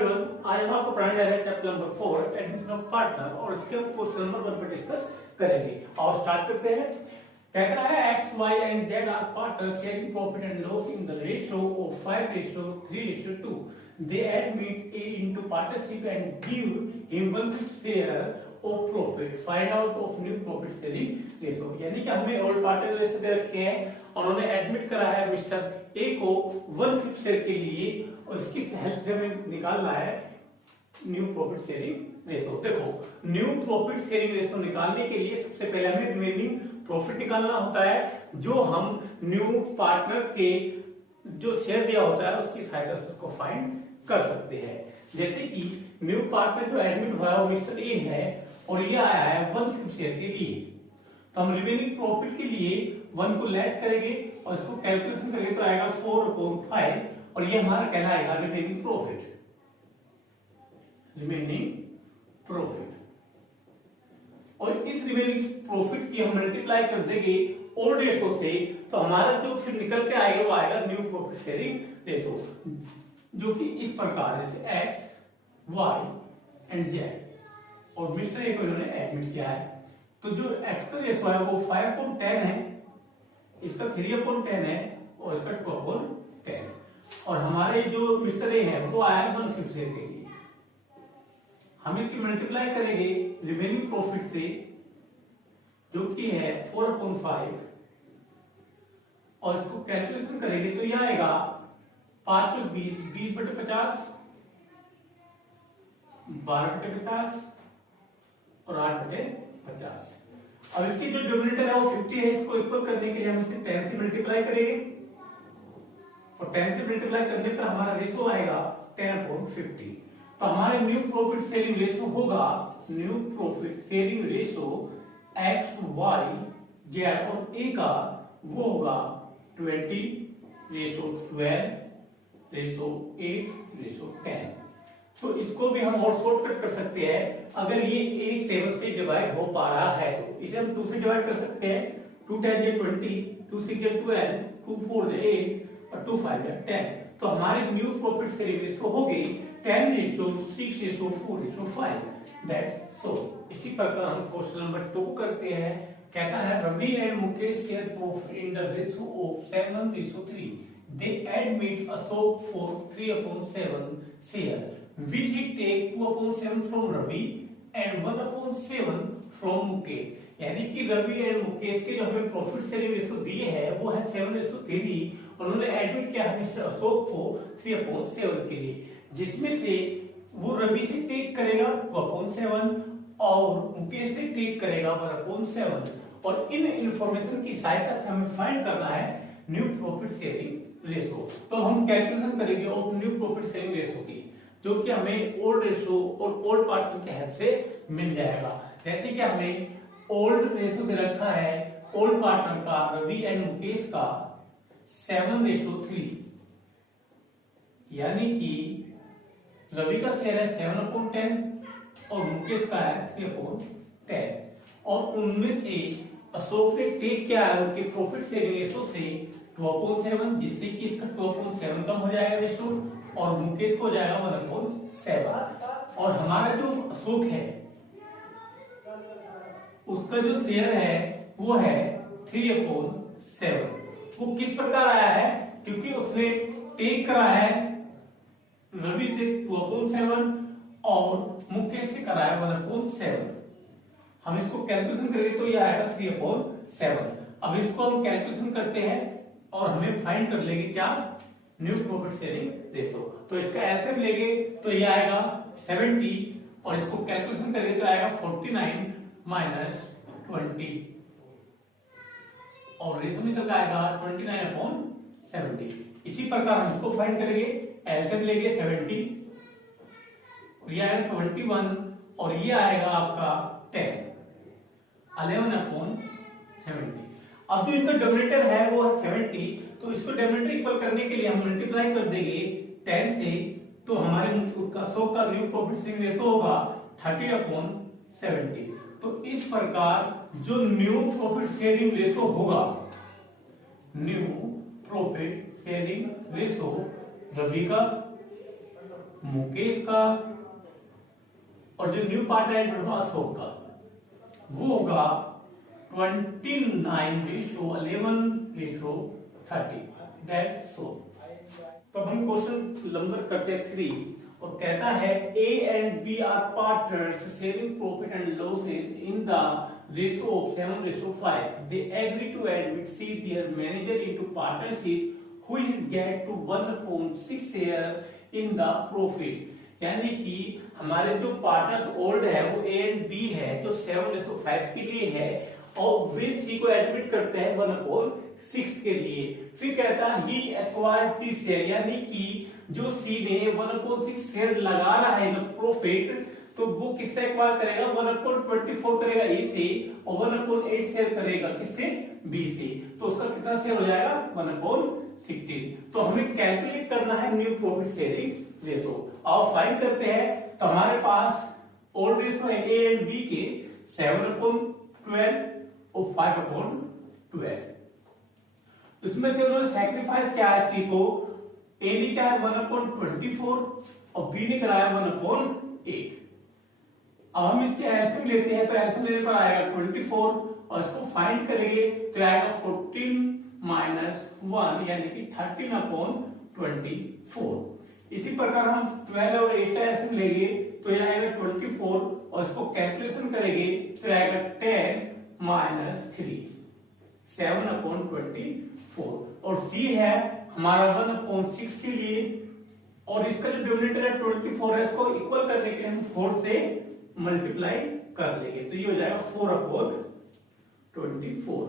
Everyone, आज हम आपको पढ़ाने जा रहे हैं chapter number 4 admission of partner और इसके हम क्वेश्चन नंबर 1 पे डिस्कस करेंगे। और स्टार्ट करते हैं। कहता है X Y and Z are partner sharing profit and loss in the ratio of 5:3:2। They admit A into partnership and give him 1/5 share of profit. Find out of new profit sharing ratio. यानी कि हमें old partner ratio दे रखे हैं और उन्होंने admit करा है mister A को 1/5 शेयर के लिए, उसकी हेल्प से हमें निकालना है न्यू प्रॉफिट शेयरिंग रेशियो। देखो, न्यू प्रॉफिट शेयरिंग रेशियो निकालने के लिए सबसे पहले हमें रिमेनिंग प्रॉफिट निकालना होता है, जो हम न्यू पार्टनर के जो शेयर दिया होता है उसकी सहायता से उसको फाइंड कर सकते हैं। जैसे कि न्यू पार्टनर जो एडमिट हुआ है वो मिस्टर ए है और ये आया है 1/5 शेयर के लिए, तो हम रिमेनिंग प्रॉफिट के लिए 1 को लेट करेंगे और इसको कैलकुलेशन करेंगे तो आएगा 4/5 और ये हमारा कहलाएगा रिमेनिंग प्रॉफिट। रिमेनिंग प्रॉफिट और इस रिमेनिंग प्रॉफिट की हम मल्टीप्लाई कर देंगे ओल्ड रेशो से, तो हमारा जो फिर निकल के आएगा वो आएगा न्यू प्रॉफिट शेयरिंग रेशो, जो कि इस प्रकार है एक्स वाई एंड जेड और मिस्टर ए को इन्होंने एडमिट किया है। तो जो एक्स का रेशो है वो 5/10 है, इसका 3/10 है और इसका 2/10 है और हमारे जो मिस्टर ए है वो आया 1/5 शेयर के लिए। हम इसकी मल्टीप्लाई करेंगे रिमेनिंग प्रॉफिट से, जो कि है 4/5 और इसको कैलकुलेशन करेंगे तो यह आएगा 5/20, 20/50, 12/50 और 8/50। अब इसकी जो डिनोमिनेटर है वो 50 है, इसको इक्वल करने के लिए हम इसे 10 से मल्टीप्लाई करेंगे और 10 से मल्टीप्लाई करने पर हमारा रेशो आएगा 10/50। तो हमारे न्यू प्रॉफिट शेयरिंग रेशो होगा, new profit sharing ratio X Y Z और ए का वो होगा 20:12:8:10। तो इसको भी हम और शॉर्टकट कर सकते हैं। अगर ये एक टेबल से डिवाइड हो पा रहा है तो इसे हम 2 से डिवाइड कर सकते हैं। 2 10 जे 20, 2 6 जे 12, 2 4 जे 8 और 2 5 जे 10। तो हमारी न्यू प्रॉफिट शेयरिंग रेशो होगी 10:6:4:5। That's so. इसी प्रकार हम क्वेश्चन नंबर 2 करते हैं। कहता है Ravi and Mukesh share profit in the ratio of 7:3। They admit Ashok for 3/7 share which he take 2/7 from Ravi and 1/7 from Mukesh. यानी कि रवि एंड मुकेश के जो हमें प्रॉफिट शेयरिंग रेशो दिए हैं वो है 7:3 और उन्होंने एडमिट किया है मिस्टर अशोक को 3/7 के लिए, जिसमें से वो रवि से टेक करेगा 2/7 और मुकेश से टेक करेगा 1/7 और इन इंफॉर्मेशन की सहायता से हमें फाइंड करना है न्यू प्रॉफिट शेयरिंग रेशो। तो हम कैलकुलेशन करेंगे of new profit sharing ratio की, जो कि हमें ओल्ड रेशो और ओल्ड पार्टनर के हेल्प से मिल जाएगा। जैसे कि हमें ओल्ड रेशो दे रखा है ओल्ड पार्टनर का रवि एंड मुकेश का 7:3, यानी कि रवि का शेयर है 7/10 और मुकेश का है 3/10 और उनमें से अशोक ने टेक किया है उनके प्रॉफिट शेयरिंग रेशो से 2/7, जिससे कि इसका 2/7 कम हो जाएगा रेशो और मुकेश को जाएगा 1/7 और हमारा जो अशोक है उसका जो शेयर है वो है 3/7। वो किस प्रकार आया है, क्योंकि उसने टेक करा है रवि से 2/7 और मुकेश से करा है 1/7। हम इसको कैलकुलेशन करेंगे तो ये आएगा 3/7। अब इसको हम कैलकुलेशन करते हैं और हमें फाइंड कर लेंगे क्या, न्यू प्रॉफिट शेयरिंग रेशो। तो इसका ऐसे लेंगे तो ये आएगा 70 और इसको कैलकुलेशन करेंगे तो आएगा 49 - 20 और रेशो निकल आएगा 29/70। इसी प्रकार हम इसको फाइंड करेंगे, ऐसे लेंगे 70 और ये आएगा 21 और ये आएगा आपका 10 11/70। अब जो इनका डिनोमिनेटर है वो है 70, तो इसको डिनोमिनेटर इक्वल करने के लिए हम मल्टीप्लाई कर देंगे 10 से, तो हमारे अशोक का न्यू प्रॉफिट शेयरिंग रेशो होगा 30/70। तो इस प्रकार जो न्यू प्रॉफिट शेयरिंग रेशो होगा, new profit sharing ratio Ravi का मुकेश का और जो न्यू पार्टनर एड होगा अशोक का, वो होगा 29:11:30 दैट सो। तो हम क्वेश्चन नंबर करते हैं 3 और कहता है A and B are partners sharing profit and losses in the ratio of 7:5. They agree to admit C their manager into partnership who is get to 1/6 share in the profit। यानी कि हमारे जो partners old है वो A and B है जो 7:5 के लिए है और वे C को एडमिट करते हैं 1/6 के लिए। फिर कहता है ही एक्वायर्ड दिस शेयर, यानी कि जो C ने 1/6 शेयर लगा रहा है ना प्रॉफिट, तो वो किससे एक्वायर करेगा 1/24 करेगा A से और 1/8 शेयर करेगा किससे B से। तो उसका कितना शेयर हो जाएगा 1/16। तो हमें कैलकुलेट करना है न्यू प्रॉफिट शेयरिंग रेशो। अब फाइंड करते हैं। तो हमारे पास ओल्ड रेशो है A एंड B के 7/12 और 5/12। इसमें से उन्होंने सैक्रिफाइस क्या है C को, A ने क्या है 1/24 और B ने कराया 1/8। अब हम इसके एलसीएम लेते हैं, तो एलसीएम लेने पर आएगा 24 और इसको फाइंड करेंगे तो आएगा 14 - 1 यानी कि 13/24। इसी प्रकार हम 12 और 8 का एलसीएम लेंगे तो यह आएगा 24 और इसको कैलकुलेशन करेंगे तो आएगा 10 - 3 7/24। और C है हमारा 1/6 के लिए और इसका जो डिनोमिनेटर है 24 है, इसको इक्वल करने के लिए हम 4 से मल्टीप्लाई कर लेंगे तो ये हो जाएगा 4/24।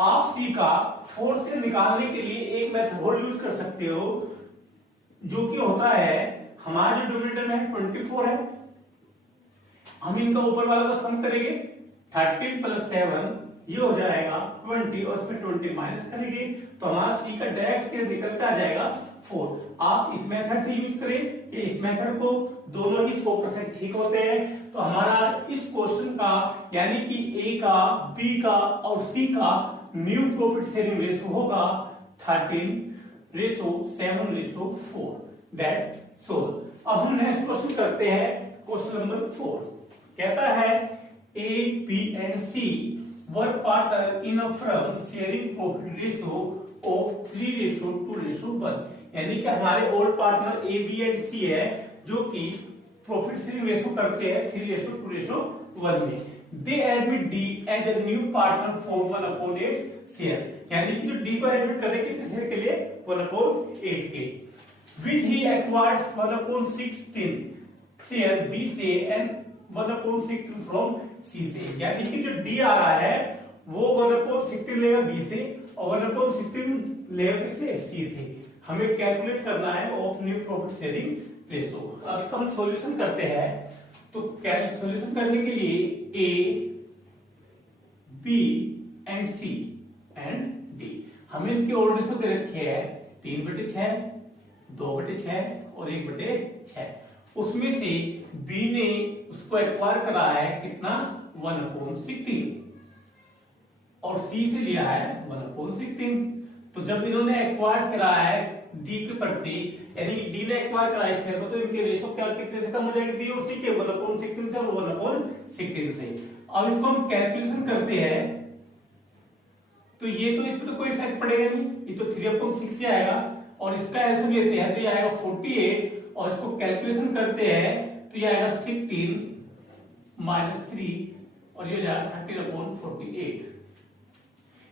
आप C का 4 से निकालने के लिए एक मेथड और यूज कर सकते हो जो कि होता है हमारा जो डिनोमिनेटर में 24 है, हम इनका ऊपर वाला का सम करेंगे 13 + 7 ये हो जाएगा 20 और इसमें 20 माइनस करेंगे तो हमारा C का डायरेक्ट शेयर निकल के आ जाएगा 4। आप इस मेथड से यूज करें कि इस मेथड को दोनों ही 100% ठीक होते हैं। तो हमारा इस क्वेश्चन का यानी कि A का B का और C का न्यू प्रॉफिट शेयरिंग रेशो होगा 13:7:4 दैट सो। अब हम नेक्स्ट क्वेश्चन करते हैं क्वेश्चन नंबर 4। कहता है A, B and C were partner in a firm sharing profit ratio of 3:2:1। यानी कि हमारे old partner A, B and C है जो कि प्रॉफिट शेयरिंग रेशो करते हैं 3:2:1 में। They admit D as a new partner for 1/8 share, यानी कि जो D को एडमिट करें कितने शेयर के लिए 1/8 के। विच ही एक्वायर्स 1/16 शेयर B से एंड 1/16 फ्रॉम C से, यानी कि जो D आ रहा है वो 1/16 लेगा B से और 1/16 लेगा किससे C से। हमें कैलकुलेट करना है of new profit sharing ratio. अब इसका हम सॉल्यूशन करते हैं। तो सॉल्यूशन करने के लिए A, B and C and D हमें इनके ओल्ड रेशो दे रखे हैं 3/6, 2/6 और 1/6। उसमें से B ने उसको एक्वायर करा है कितना 1/16 और C से लिया है 1/16। तो जब इन्होंने एक्वायर करा है D के प्रति यानी D ने एक्वायर करा है शेयर को, तो इनके रेशो क्या कितने से कम हो जाएगा B और C के 1/16 से और 1/16 से। अब इसको हम कैलकुलेशन करते हैं तो ये तो इस पे तो कोई इफेक्ट पड़ेगा नहीं, ये तो 3/6 से आएगा और इसका एलसीएम लेते हैं तो ये आएगा 48 और इसको कैलकुलेशन करते हैं तो ये आएगा 16 - 3 और ये हो जाएगा 13/48।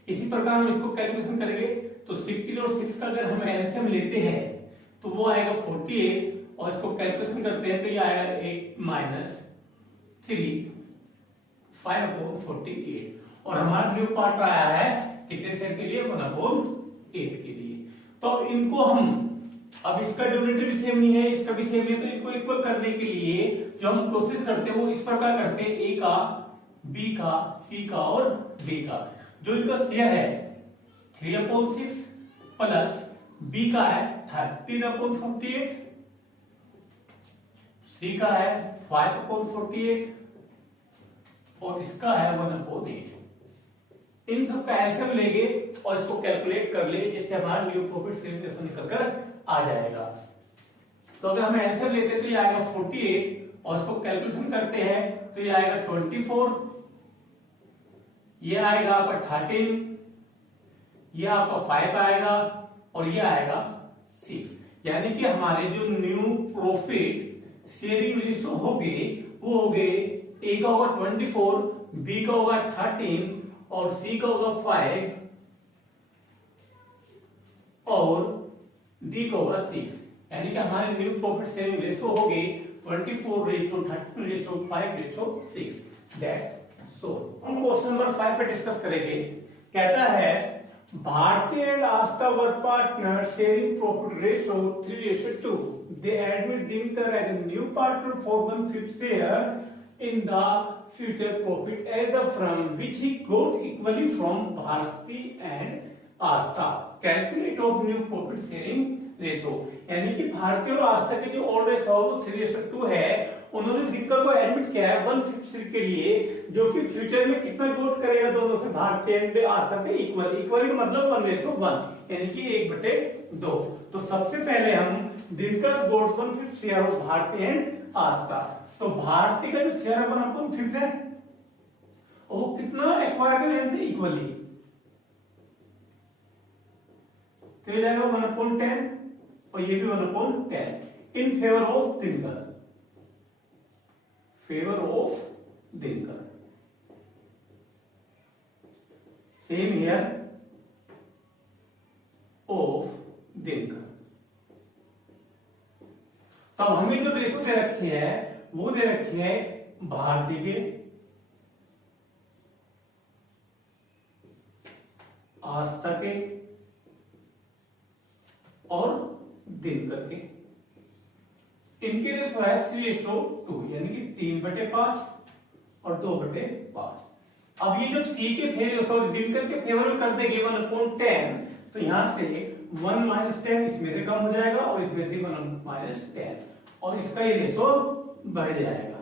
इसी प्रकार हम इसको कैलकुलेशन करेंगे तो 16 और 6 का अगर हम एलसीएम लेते हैं तो वो आएगा 48 और इसको कैलकुलेशन करते हैं तो ये आएगा 8 - 3 5/48 और हमारा न्यू पार्ट आया है कितने शेयर के लिए 1/8 के लिए। तो इनको हम अब इसका डिनोमिनेटर भी सेम नहीं है इसका भी सेम नहीं है तो इनको इक्वल करने के लिए जो हम प्रोसेस करते हैं वो इस प्रकार करते हैं A का B का C का और D का। जो इनका शेयर है 3/6 प्लस B का है 13/48, C का है 5/48 और इसका है 1/8। इन सब का एलसीएम लेंगे और इसको कैलकुलेट कर ले जिससे हमारा न्यू प्रॉफिट शेयरिंग रेशो निकल कर आ जाएगा। तो अगर हम एलसीएम लेते हैं तो ये आएगा 48 और इसको कैलकुलेशन करते हैं तो ये आएगा 24, ये आएगा आपका 13, ये आपका 5 आएगा और ये आएगा 6। यानी कि हमारे जो न्यू प्रॉफिट शेयरिंग रेशियो हो गए वो हो गए, ए का होगा 24, बी का होगा 13 और सी का होगा 5 और डी का होगा 6। यानी कि हमारे न्यू प्रॉफिट शेयरिंग रेशियो हो गए 24:13:5:6। That's so. हम क्वेश्चन नंबर 5 पे डिस्कस करेंगे। कहता है Bharti and Astha were partner sharing profit ratio 3:2। They admit Dinkar as a new partner for 1/5 share in the future profit as the firm which he got equally from Bharti and Astha. Calculate of new profit sharing ratio. यानी कि भारती और आस्था के जो old ratio वो 3:2 है, उन्होंने दिनकर को admit किया है 1/5 शेयर के लिए, जो कि फ्यूचर में कितना कोट करेगा दोनों से, भारती एंड आस्था से इक्वली का मतलब 1:1, यानी कि 1/2। तो सबसे पहले हम Dinkar gets 1/5 share of Bharti and Astha. तो भारती का जो शेयर है 1/5 है, वो कितना एक्वायर करें इनसे इक्वली, तो ये जाएगा 1/10 और ये भी 1/10 इन favour of Dinkar, favour of Dinkar. Same here of Dinkar. तब हमें जो रेशो दे रखी है वो दे रखी है भारती के, आस्था के और दिनकर के। इनके रेशो है 3:2, यानी कि 3/5 और 2/5। अब ये जब सी के फेवर, सॉरी दिनकर के फेवर में कर देंगे 1/10, तो यहां से 1 - 10 इसमें से कम हो जाएगा और इसमें से 1 - 10 और इसका ये रेशो बढ़ जाएगा।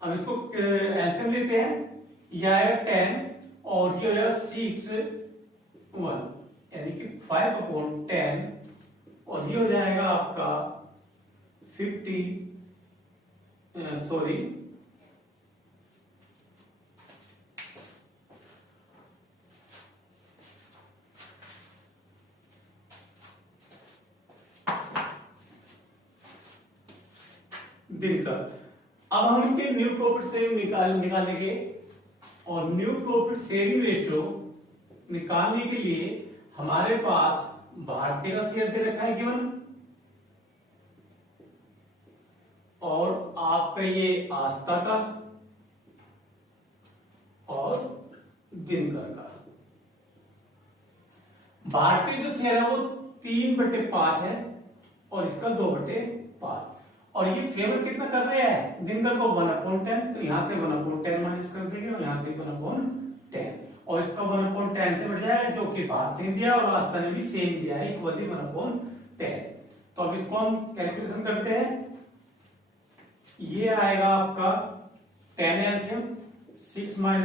अब इसको एलसीएम लेते हैं, यह आएगा 10 और ये हो जाएगा 6 1, यानी कि 5/10 और ये हो जाएगा आपका 50 सॉरी दिनकर। अब हम इनके न्यू प्रॉफिट शेयरिंग निकालेंगे और न्यू प्रॉफिट शेयरिंग रेशियो निकालने के लिए हमारे पास भारतीय का शेयर दे रखा है गिवन, और आपका ये आस्था का और दिनकर का। भारतीय जो शेयर है वो 3/5 है और इसका 2/5, और ये फेवर कितना कर रहे हैं दिनकर को 1/10, तो यहां से 1/10 माइनस कर देंगे और यहां से 1/10 और इसका 1/10 से बढ़ जाएगा, जो कि भारती ने दिया और आस्था ने भी सेम दिया है इक्वली 1/10। तो अब इसको हम कैलकुलेशन करते हैं। ये आएगा आपका 10 एलसीएम 6 - 1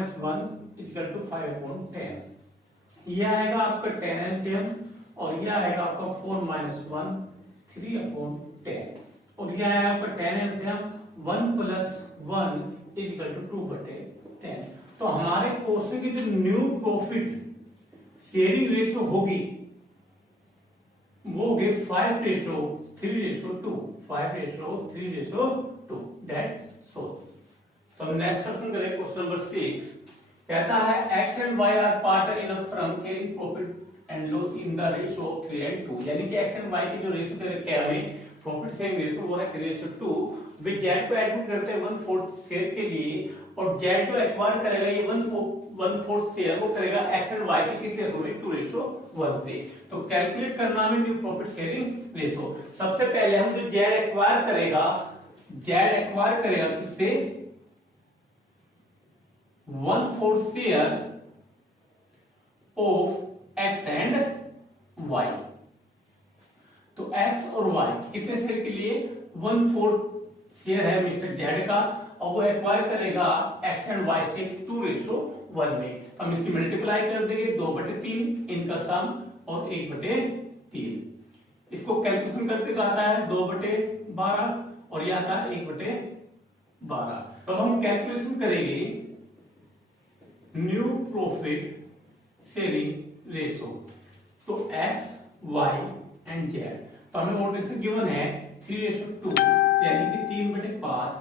= 5/10। ये आएगा आपका 10 एलसीएम और ये आएगा आपका 4 - 1 3/10 और ये आएगा आपका 10 एलसीएम 1 + 1 = 2/10। तो हमारे क्वेश्चन की जो न्यू प्रॉफिट शेयरिंग रेशियो होगी वो होगी 5:3:2, 5:3:2। That so. तो हम नेक्स्ट क्वेश्चन करें, क्वेश्चन नंबर 6। कहता है X and Y are partner in a firm sharing profit and loss in the ratio of 3:2। यानी कि एक्स एंड वाई की जो रेशियो दे रखे हैं हमें प्रॉफिट शेयरिंग रेशियो वो है 3:2। वे जेड को एडमिट करते हैं 1/4 शेयर के लिए और जेड को एक्वायर करेगा ये 1/4 शेयर को करेगा एक्स एंड वाई से किस रेशियो में 2:1 से। तो कैलकुलेट करना हमें न्यू प्रॉफिट शेयरिंग रेशियो। सबसे पहले हम जो जेड एक्वायर करेगा किससे 1/4 share of X and Y. तो एक्स और वाई कितने शेयर के लिए 1/4 शेयर है मिस्टर जेड का और वो एक्वायर करेगा एक्स एंड वाई से 2:1 में। हम इसकी मल्टीप्लाई कर देंगे 2/3 इनका सम और 1/3। इसको कैलकुलेशन करके तो आता है 2/12 और ये आता है 1/12। तो हम कैलकुलेशन करेंगे न्यू प्रॉफिट शेयरिंग रेशो। तो x, y एंड z, तो हमें ऑर्डर से गिवन है 3:2, यानी कि 3/5,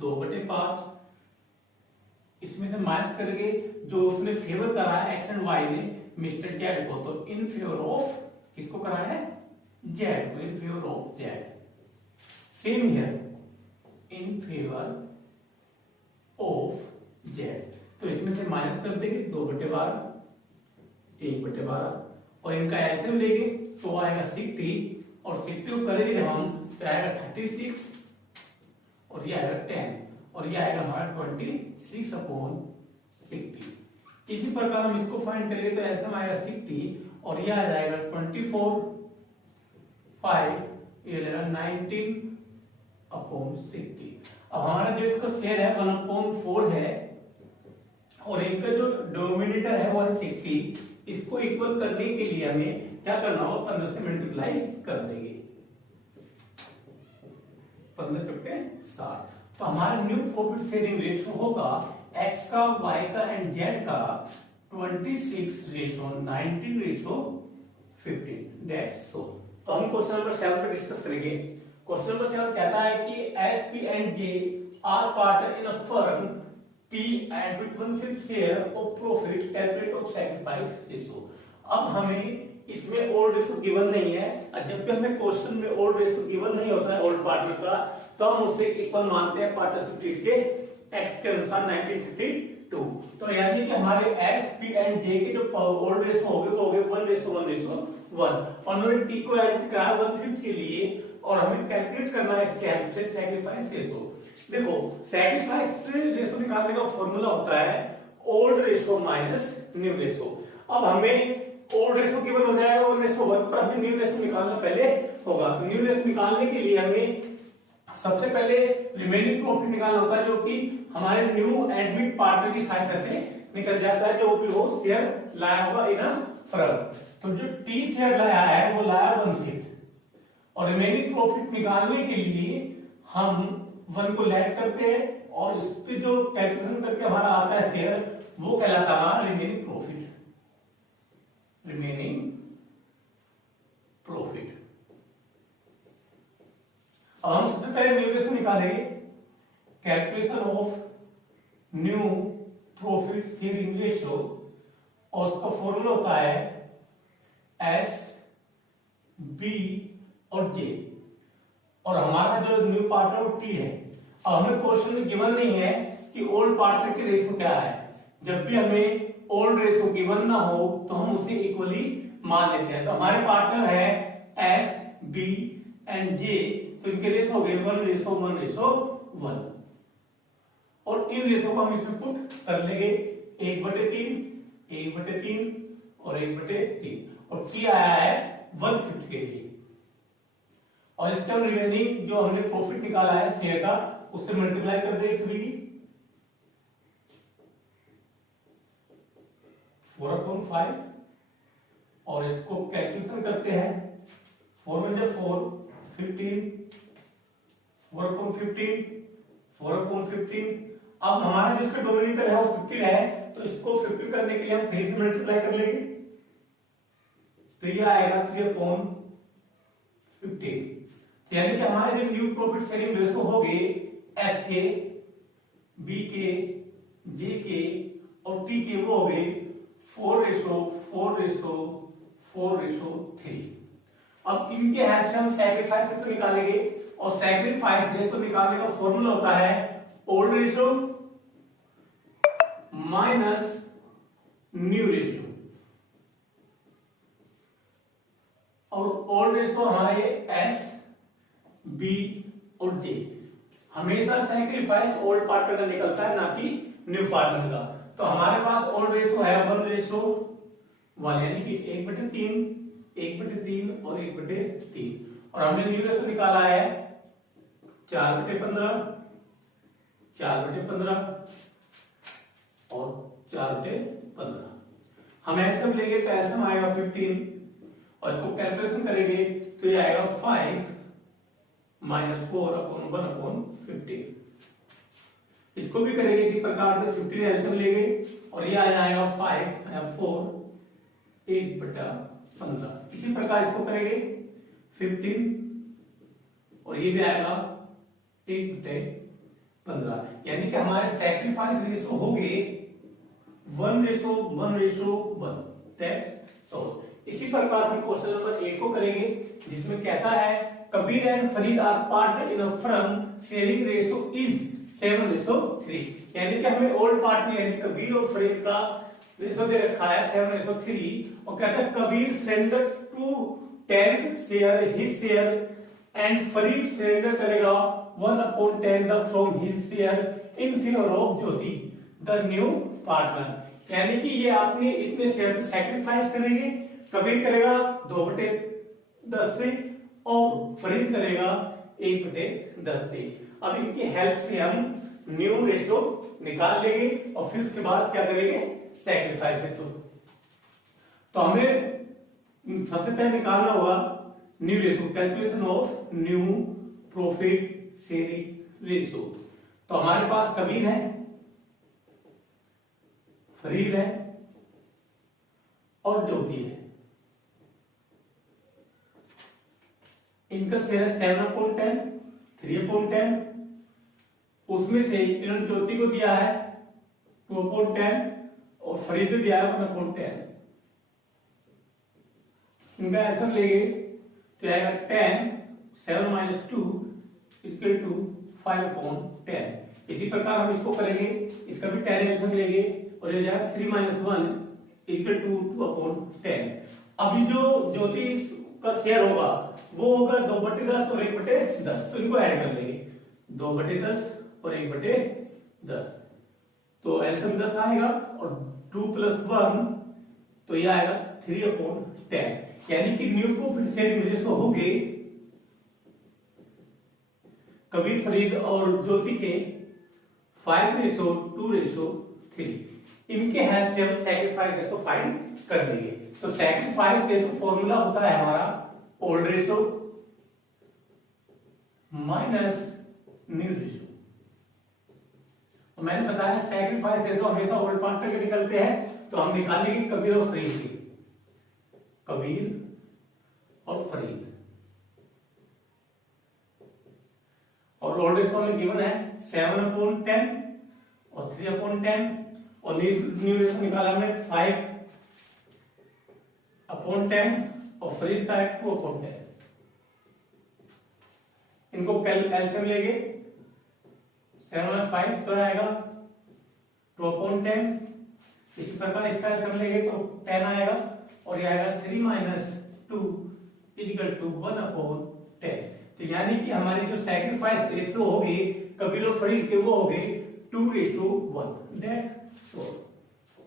2/5। इसमें से माइनस करके जो उसने फेवर करा है एक्स एंड वाई ने मिस्टर जेड को, तो इन फेवर ऑफ किसको करा है, जेड को, इन favour of Z. Same here in favour of Z, तो इसमें से माइनस कर देंगे 2/12, 1/12 और इनका एलसीएम लेंगे तो आएगा 60 और 60 को करेंगे हम तो आएगा 36 और ये आएगा 10 और ये आएगा हमारा 26/60। इसी प्रकार हम इसको फाइंड करेंगे तो एलसीएम आएगा 60 और ये आ जाएगा 24, 5, ये लेगा 19/60। अब हमारा जो इसका शेयर है 1/4 है और इनका जो डोमिनेटर है वो है 60। इसको इक्वल करने के लिए हमें क्या करना होगा, 15 से मल्टीप्लाई कर देंगे, 15×60। तो हमारा न्यू प्रॉफिट शेयरिंग रेशियो होगा x का, y का एंड z का 26:19:15। That's so. तो हम क्वेश्चन नंबर 7 पे डिस्कस करेंगे। क्वेश्चन नंबर 7 कहता है कि S, P and J are partner in a firm T and with 1/5 share of profit, calculate of sacrifice ratio। अब हमें इसमें ओल्ड रेशियो गिवन नहीं है, और जब भी हमें क्वेश्चन में ओल्ड रेशियो गिवन नहीं होता है ओल्ड पार्टनर का, तो हम उसे इक्वल मानते हैं पार्टनरशिप डीड के एक्ट के अनुसार 1952। तो यानी कि हमारे S, P and J के जो ओल्ड रेशियो होंगे वो होंगे 1:1:1 और हमने T को ऐड करा 1/5 के लिए और हमें कैलकुलेट करना है इसके हेल्प से सैक्रिफाइस रेशियो। देखो सैक्रिफाइस रेशियो निकालने का फॉर्मूला होता है old ratio minus new ratio. अब हमें ओल्ड रेशियो गिवन हो जाएगा 1:1 पर हमें न्यू रेशियो निकालना पहले होगा। तो न्यू रेशियो निकालने के लिए हमें सबसे पहले रिमेनिंग प्रॉफिट निकालना होता है जो कि हमारे न्यू एडमिट पार्टनर की सहायता से निकल जाता है, जो भी वो शेयर लाया होगा इन फर्म। तो जो टी शेयर लाया है वो लाया 1/5 और रिमेनिंग प्रॉफिट निकालने के लिए हम 1 को लेट करते हैं और इस पे जो कैलकुलेशन करके हमारा आता है शेयर वो कहलाता है रिमेनिंग प्रॉफिट। Remaining profit. अब हम सबसे पहले न्यू रेशियो निकालेंगे। Calculation of new profit sharing ratio और उसका फॉर्मूला होता है एस, बी और जे और हमारा जो न्यू पार्टनर टी है। अब हमें क्वेश्चन में गिवन नहीं है कि ओल्ड पार्टनर के रेशियो क्या है। जब भी हमें ओल्ड रेशियो गिवन ना हो तो हम उसे इक्वली मान लेते हैं। तो हमारे पार्टनर है एस, बी एंड जे, तो इनके रेशियो हो गए 1:1:1 और इन रेशियो को हम इसमें पुट कर लेंगे 1/3, 1/3 और 1/3 और टी आया है 1/5 के लिए और इसके हम रिमेनिंग जो हमने प्रॉफिट निकाला है शेयर का उससे मल्टीप्लाई कर दे सभी 4/5 और इसको कैलकुलेशन करते हैं 4×4 15, 4/15, 4/15। अब हमारा जो इसका डोमिनेटर है वो 15 है तो इसको 15 करने के लिए हम 3 से मल्टीप्लाई कर लेंगे तो ये आएगा 3/15। यानी कि हमारे जो न्यू प्रॉफिट शेयरिंग रेशियो हो गए एस के, बी के, जे के और टी के वो हो गए 4:4:4:3। अब इनके हेल्प से हम सैक्रिफाइस रेशियो निकालेंगे और सैक्रिफाइस रेशियो निकालने का फॉर्मूला होता है old ratio minus new ratio और ओल्ड रेशियो हमारे एस, बी और जे। हमेशा सैक्रिफाइस ओल्ड पार्टनर का निकलता है ना कि न्यू पार्टनर का। तो हमारे पास ओल्ड रेशियो है 1:1 यानी कि 1/3, 1/3 और 1/3 और हमने न्यू रेशियो निकाला है 4/15, 4/15 और 4/15। हम एलसीएम लेंगे तो एलसीएम आएगा 15 और इसको कैलकुलेशन करेंगे तो ये आएगा 5 माइनस 4/1/15। इसको भी करेंगे इसी प्रकार से, 15 एलसीएम लेंगे और ये आ जाएगा 5 4 1/15। इसी प्रकार इसको करेंगे 15 और ये भी आएगा 1/15। यानी कि हमारे सैक्रिफाइस रेशो हो गए 1:1:1। तो इसी प्रकार हम क्वेश्चन नंबर 8 को करेंगे, जिसमें कहता है Kabir and Farid are partner in a firm, sharing ratio is 7:3। यानी कि हमें ओल्ड पार्टनर यानी कबीर और फरीद का रेशो दे रखा है 7:3 और कहता है Kabir surrender to 10 share his share and Farid surrender करेगा 1/10 from his share in favour of Jyoti the new partner. यानी कि ये आपने इतने शेयर से सैक्रिफाइस करेंगे, कबीर करेगा 2/10 से और फरीद करेगा 1/10 से। अब इनकी हेल्प से हम न्यू रेशो निकाल लेंगे और फिर उसके बाद क्या करेंगे, सैक्रिफाइस रेशो। तो हमें सबसे पहले निकालना होगा new ratio, calculation of new profit sharing ratio. तो हमारे पास कबीर है, फरीद है और ज्योति है। इनका शेयर है 7/10, 3/10। उसमें से इन्होंने ज्योति को दिया है 2/10 और फरीद को दिया है 1/10। इनका आंसर लेंगे तो आएगा 10, 7 - 2 = 5/10। इसी प्रकार हम इसको करेंगे, इसका भी 10 आंसर लेंगे और ये जाएगा 3 - 1 = 2/10। अभी जो ज्योति का शेयर होगा वो होगा 2/10 और 1/10। तो इनको ऐड कर लेंगे, 2/10 और 1/10। तो एलसीएम 10 आएगा और 2 + 1 तो ये आएगा 3/10। यानी कि न्यू प्रॉफिट शेयरिंग रेशो हो गए कबीर फरीद और ज्योति के 5:2:3। इनके हेल्प से हम सैक्रिफाइस रेशो फाइंड कर देंगे। तो सैक्रिफाइस रेशो फॉर्मूला होता है हमारा old ratio minus new ratio. तो मैंने बताया सैक्रिफाइस रेशो हमेशा ओल्ड पार्टनर के निकलते हैं, तो हम निकालेंगे कबीर और फरीद के, कबीर और फरीद। और ओल्ड रेशो में गिवन है 7/10 और 3/10 और न्यू रेशो निकाला हमने 5/10 और फरीद का है 2/10। इनको एलसीएम लेंगे 7 और 5 तो आएगा 2/10। इसी प्रकार इसका एलसीएम लेंगे तो 10 आएगा और ये आएगा 3 - 2 = 1/10। तो यानी कि हमारी जो सैक्रिफाइस रेशो होगी कबीर और फरीद के वो होगी 2:1। That's all.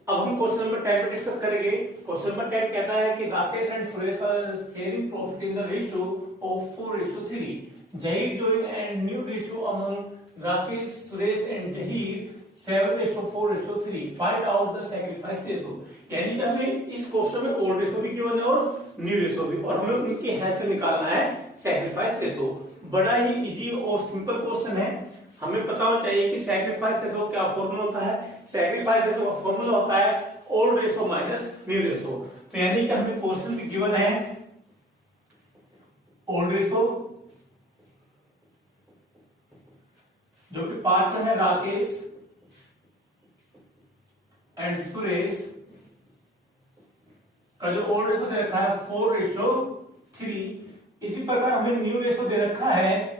अब हम क्वेश्चन नंबर 10 पे डिस्कस करेंगे। क्वेश्चन नंबर 10 कहता है कि Rakesh and Suresh are sharing profit in the ratio of 4:3। Zaheer join and new ratio among Rakesh, Suresh and Jahir 7:4:3। Find out the sacrifice ratio। यानी कि हमें इस क्वेश्चन में ओल्ड रेशो भी गिवन है और न्यू रेशो भी, और हमें उनकी हेल्प से निकालना है सैक्रिफाइस रेशो। बड़ा ही इजी और सिंपल क्वेश्चन है। हमें पता होना चाहिए कि सैक्रिफाइस रेशो क्या फॉर्मूला होता है। सैक्रिफाइस रेशो का फॉर्मूला होता है old ratio minus new ratio. तो यानी कि हमें क्वेश्चन भी गिवन है ओल्ड रेशो, जो कि पार्टनर है राकेश एंड सुरेश का जो ओल्ड रेशो दे रखा है 4:3। इसी प्रकार हमें न्यू रेशो दे रखा है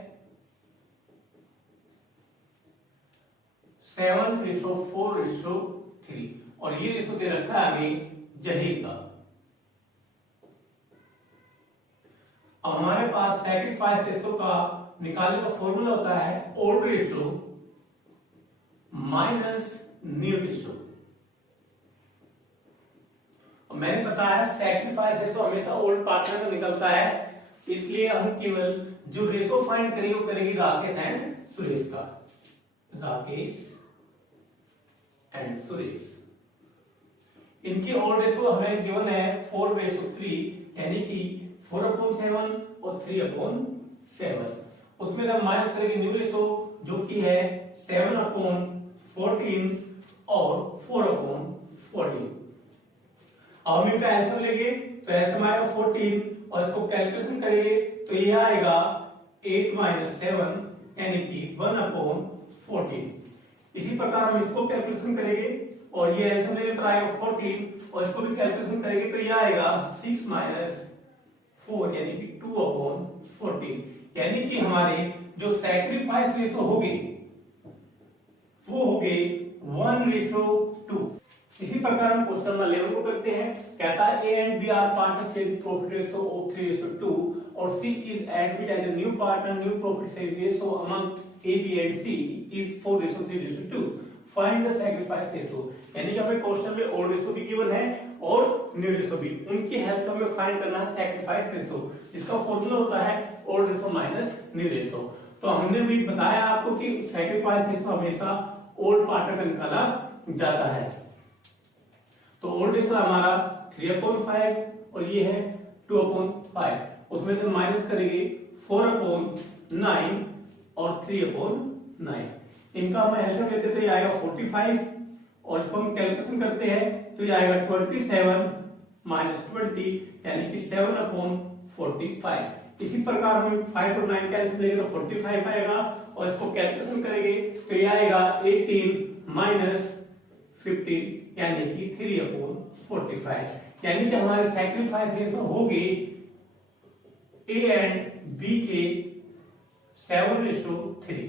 7:4:3 और ये रेशो दे रखा है हमें जहीर का। अब हमारे पास सैक्रिफाइस रेशो का निकालने का फॉर्मूला होता है old ratio minus new ratio. मैंने बताया सैक्रिफाइस रेशो हमेशा ओल्ड पार्टनर में निकलता है, इसलिए हम केवल जो रेशो फाइंड करेंगे वो करेंगे राकेश एंड सुरेश का। राकेश एंड सुरेश, इनकी ओल्ड रेशो हमें गिवन है 4:3, यानी कि 4/7 और 3/7। उसमें जब माइनस करेंगे न्यू रेशो जो कि है 7/14 और 4/14। अब हम इनका एलसीएम लेंगे तो एलसीएम आएगा 14 और इसको कैलकुलेशन करेंगे तो ये आएगा 8 - 7 यानी कि 1/14। इसी प्रकार हम इसको कैलकुलेशन करेंगे और ये एलसीएम लेंगे तो आएगा 14 और इसको भी कैलकुलेशन करेंगे तो ये आएगा 6 - 4 यानी कि 2/14। यानी कि हमारे जो सैक्रिफाइस रेशो होगी वो होगी 1:2। इसी प्रकार हम क्वेश्चन नंबर 11 को करते हैं। कहता है A and B are partner sharing profit ratio of 3:2 और C is admit as a new partner. New profit sharing ratio among A B and C is 4:3:2। Find the sacrifice ratio. यानी कि हमें question में old ratio भी given है और new ratio भी, उनकी हेल्प से हमें फाइंड करना है सैक्रिफाइस रेशो। इसका फॉर्मूला होता है old ratio minus new ratio. तो हमने भी बताया आपको कि सैक्रिफाइस रेशो हमेशा ओल्ड पार्टनर का निकाला जाता है। तो ओल्ड रेशो हमारा 3/5 और ये है 2/5। उसमें से माइनस करेंगे 4/9 और 3/9। इनका हम एलसीएम लेते तो ये आएगा 45 और इसको हम कैलकुलेशन करते हैं तो ये आएगा 27 - 20 यानी कि 7/45। इसी प्रकार हम 5 और 9 का एलसीएम लेंगे तो 45 आएगा और इसको कैलकुलेशन करेंगे तो ये आएगा 18 - 15 यानी कि 3/45। यानी कि हमारे सैक्रिफाइस रेशो होगी ए एंड बी के 7:3।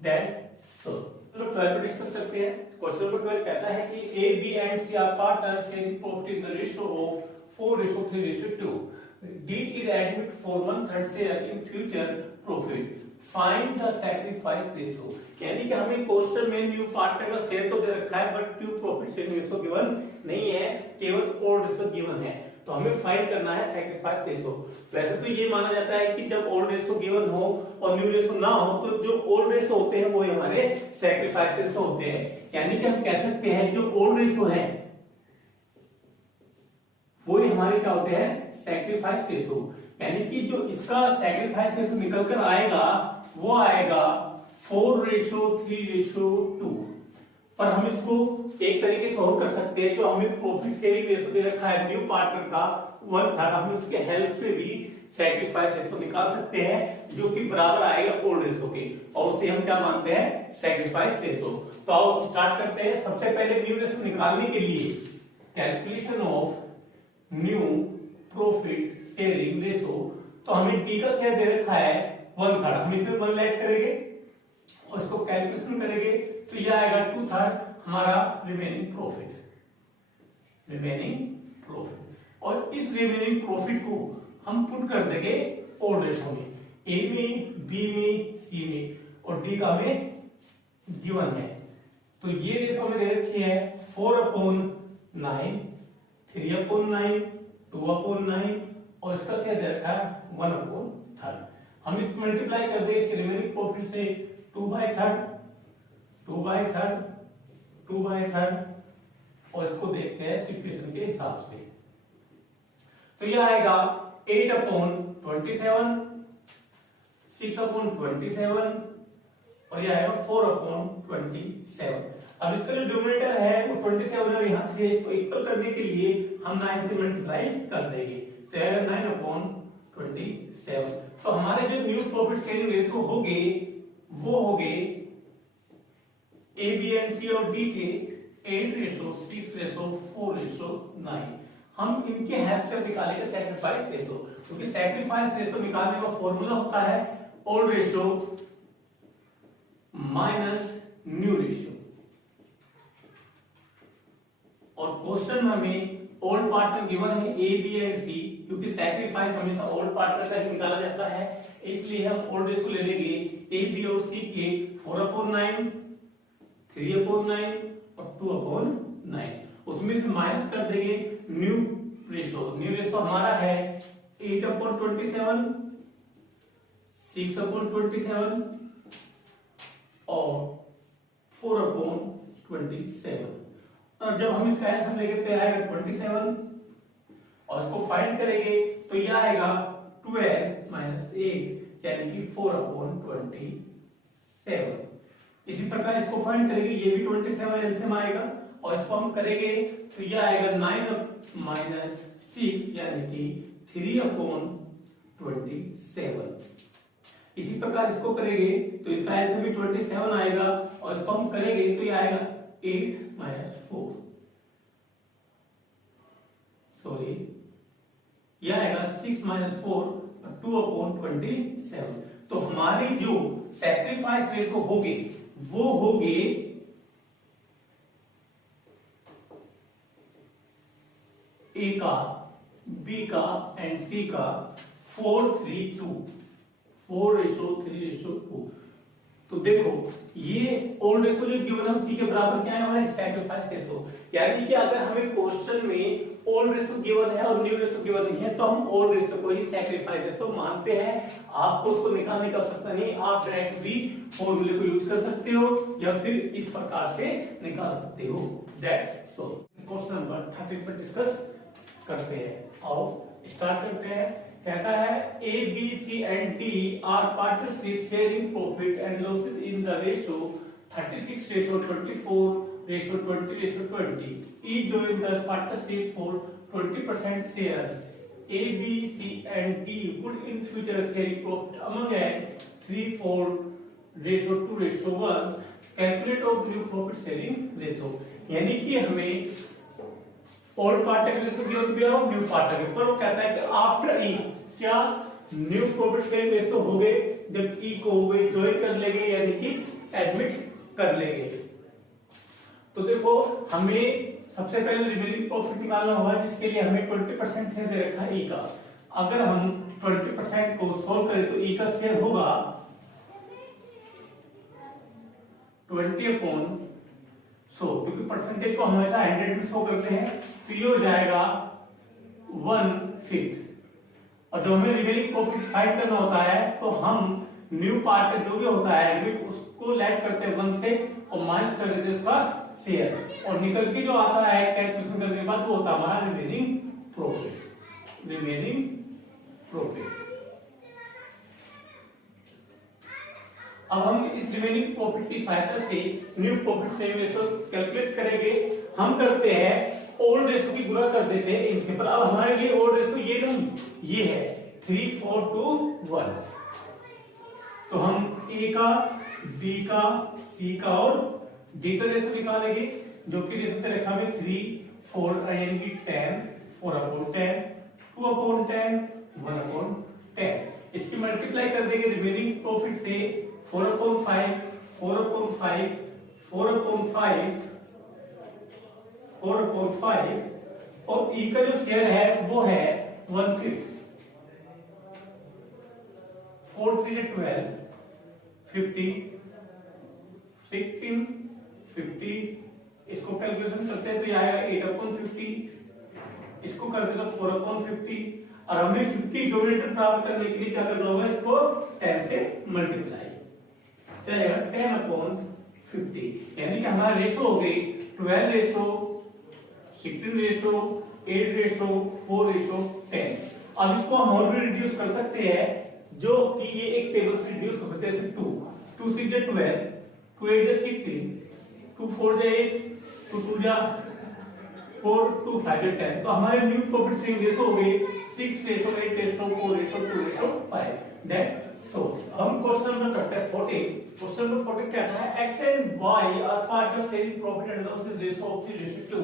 दैट सो चलो 12 पे डिस्कस करते हैं। क्वेश्चन नंबर 12 कहता है कि A B and C are partner sharing property in the ratio of 4:3:2। D is admit for 1/3 share in future profit. Find the sacrifice ratio. यानी कि हमें क्वेश्चन में न्यू पार्टनर का शेयर तो दे रखा है but new profit sharing ratio given नहीं है, केवल ओल्ड रेशो गिवन है। तो हमें फाइंड करना है सैक्रिफाइस रेशो। वैसे तो ये माना जाता है कि जब ओल्ड रेशो गिवन हो और न्यू रेशो ना हो तो जो ओल्ड रेशो होते हैं वो हमारे सैक्रिफाइस रेशो होते हैं। यानी कि हम कह सकते हैं जो ओल्ड रेशो है वो ही हमारे क्या होते हैं सैक्रिफाइस रेशो। यानी कि जो इसका सैक्रिफाइस रेशो निकल कर आएगा वो आएगा 4:3:2। पर हम इसको एक तरीके से और कर सकते हैं। जो हमें प्रॉफिट शेयरिंग रेशो दे रखा है न्यू पार्टनर का 1/3, हम उसके हेल्प से भी सैक्रिफाइस रेशो निकाल सकते हैं जो कि बराबर आएगा ओल्ड रेशो के, और उसे हम क्या मानते हैं सैक्रिफाइस रेशो। तो आओ स्टार्ट करते हैं। सबसे पहले न्यू रेशो निकालने के लिए calculation of new profit sharing ratio, तो हमें डी का शेयर दे रखा है 1/3, हम इसमें 1 ऐड करेंगे और इसको कैलकुलेशन करेंगे तो यह आएगा 2/3 हमारा रिमेनिंग प्रॉफिट। और इस रिमेनिंग प्रॉफिट को हम पुट कर देंगे ओल्ड रेशो में, ए में, बी में, सी में, और डी का हमें गिवन है। तो ये रेशो में दे रखी है 4/9, 3/9, 2/9 और इसका शेयर दे रखा है 1/3। हम इसको मल्टीप्लाई कर दें इसके रिमेनिंग प्रॉफिट से 2/3, 2/3, 2/3 और इसको देखते हैं सिचुएशन के हिसाब से। तो यह आएगा 8/27, 6/27 और यह आएगा 4/27। अब इसका जो डिनोमिनेटर है वो 27 है और यहाँ 3 है, इसको इक्वल करने के लिए हम 9 से मल्टीप्लाई कर देंगे तो यह 9/27। तो हमारे जो न्यू प्रॉफिट शेयरिंग रेशो होंगे वो होंगे ए बी एंड सी और डी के 8:6:4:9। हम इनके हेल्प से निकालेंगे सैक्रिफाइस रेशो, क्योंकि सैक्रिफाइस रेशो निकालने का फॉर्मूला होता है old ratio minus new ratio. और क्वेश्चन में हमें ओल्ड पार्टनर गिवन है ए बी एंड सी, क्योंकि सैक्रिफाइस हमेशा ओल्ड पार्टनर का ही निकाला जाता है, इसलिए हम ओल्ड रेशो ले लेंगे ए बी और सी के 4/9, 3/9 और 2/9। उसमें से माइनस कर देंगे न्यू रेशो। न्यू रेशो हमारा है 8/27, 6/27 और 4/27। और जब हम इसका एलसीएम लेंगे तो आएगा 27 और इसको फाइंड करेंगे तो यह आएगा 12 माइनस 8 यानी कि 4/27। इसी प्रकार इसको फाइंड करेंगे, ये भी 27 एलसीएम आएगा और इसको हम करेंगे तो ये आएगा 9 माइनस 6 यानी कि 3/27। इसी प्रकार इसको करेंगे तो इसका एलसीएम भी 27 आएगा और इसको हम करेंगे तो ये आएगा 8 माइनस 4, सॉरी ये आएगा 6 माइनस 4 2/27। तो हमारी जो सैक्रिफाइस रेशो होगी वो होगी ए का, बी का एंड सी का 4:3:2, 4:3:2। तो देखो ये ओल्ड रेशो जो गिवन है सी के बराबर क्या है हमारे सैक्रिफाइस रेशो, यानी कि अगर हमें क्वेश्चन में ओल्ड रेशो गिवन है और न्यू रेशो गिवन नहीं है तो हम ओल्ड रेशो को ही सैक्रिफाइस रेशो मानते हैं। आपको उसको निकालने का आवश्यकता नहीं, आप डायरेक्ट भी फॉर्मूले को यूज कर सकते हो या फिर इस प्रकार से निकाल सकते हो। दैट्स सो क्वेश्चन नंबर 13 पर डिस्कस करते हैं। आओ स्टार्ट करते हैं। कहता है A, B, C and D are partnerships sharing profit and losses in the ratio 36:24:20:20. Each join the partnership for 20% share. A, B, C and D would in future sharing profit among a 3:4:2:1. Calculate of new profit sharing ratio. यानी कि हमें old part ratio given और new part पर वो कहता है कि after ई क्या न्यू प्रॉफिट शेयरिंग रेशो हो गए जब ई को हो गए ज्वाइन कर लेंगे यानी कि एडमिट कर लेंगे। तो देखो हमें सबसे पहले रिमेनिंग प्रॉफिट निकालना होगा जिसके लिए हमें 20% शेयर दे रखा है ई का। अगर हम 20% को सोल्व करें तो ई का शेयर होगा 20/100, क्योंकि परसेंटेज को हमेशा 100 में शो करते हैं तो ये हो जाएगा 1/5। और जो हमें रिमेनिंग प्रॉफिट फाइंड करना होता है तो हम न्यू पार्ट जो भी होता है उसको लेट करते हैं 1 से और माइनस कर देते हैं उसका शेयर और निकल के जो आता है कैलकुलेशन करने के बाद वो होता है हमारा रिमेनिंग प्रॉफिट। अब हम इस रिमेनिंग प्रॉफिट की सहायता से new profit sharing ratio calculate करेंगे। हम करते हैं ओल्ड रेशो की गुणा कर देते हैं इनसे, पर अब हमारे लिए ओल्ड रेशो ये नहीं, ये है 3:4:1। तो हम ए का, बी का, सी का और डी का रेशो निकालेंगे जो कि रेशो दे रखा है 3:4 यानी कि 10, 4/10, 2/10, 1/10। इसकी मल्टीप्लाई कर देंगे रिमेनिंग प्रॉफिट से 4/5, 4/5, 4/5, 4/5 और ई का जो शेयर है वो है 1/5। 4×3=12, 50, 16, 50। इसको कैलकुलेशन करते हैं तो ये आएगा 8/50। इसको करते हैं तो 4/50 और हमें 50 न्यूमरेटर प्राप्त करने के लिए क्या करना होगा, इसको 10 से मल्टीप्लाई चलेगा 10/50, यानी कि हमारा रेशो हो गई 12 रेशो 16 रेशो 8 रेशो 4:10। अब इसको हम और भी रिड्यूस कर सकते हैं जो कि ये एक टेबल से रिड्यूस हो सकते हैं। 2 6 12, 2 8 16, 2 4 8, 2 2 4, 2 5 10। तो हमारे न्यू प्रॉफिट शेयरिंग रेशो हो गई 6:8:4:2:5। दैट सो हम क्वेश्चन नंबर करते हैं 14। क्वेश्चन नंबर 14 कहता है x and y are partners sharing profit and losses ratio of 3:2.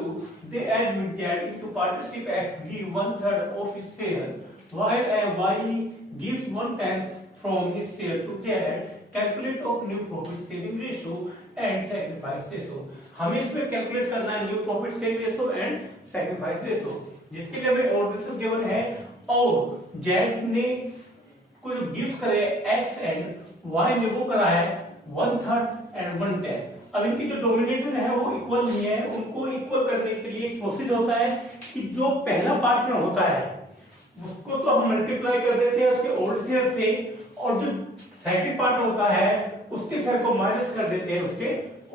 They admit that if to partnership X give 1/3 of his share while y gives 1/10 from his share to Z, calculate of new profit sharing ratio and sacrifice ratio. हमें इसमें calculate करना है new profit sharing ratio and sacrifice ratio, जिसके लिए हमें order ratio given है और Z ने कुछ गिव्स करे x एंड y ने वो करा है 1/3 एंड 1/10। अब इनकी जो डोमिनेटर है वो इक्वल नहीं है, उनको इक्वल करने के लिए एक प्रोसेस होता है कि जो पहला पार्टनर होता है उसको तो हम मल्टीप्लाई कर देते हैं उसके ओल्ड शेयर से और जो सेकंड पार्टनर होता है उसके शेयर को माइनस कर देते हैं उसके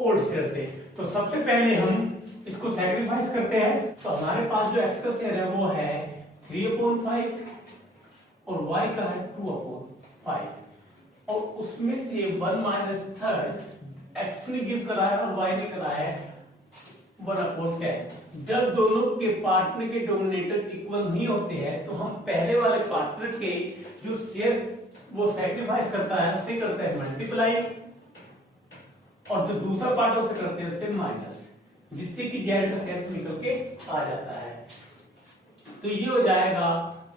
ओल्ड शेयर से। तो सबसे पहले हम इसको सैक्रिफाइस करते हैं। तो हमारे पास जो x का शेयर है वो है 3/5 और y का है 2/5 और उसमें से 1 माइनस थर्ड x ने गिव करा है और y ने करा है 1/10। जब दोनों के पार्टनर के डोमिनेटर इक्वल नहीं होते हैं तो हम पहले वाले पार्टनर के जो शेयर वो सैक्रिफाइस करता है उससे करते हैं मल्टीप्लाई और जो दूसरा पार्ट उससे करते हैं उससे माइनस, जिससे कि z का शेयर निकल के आ जाता है। तो ये हो जाएगा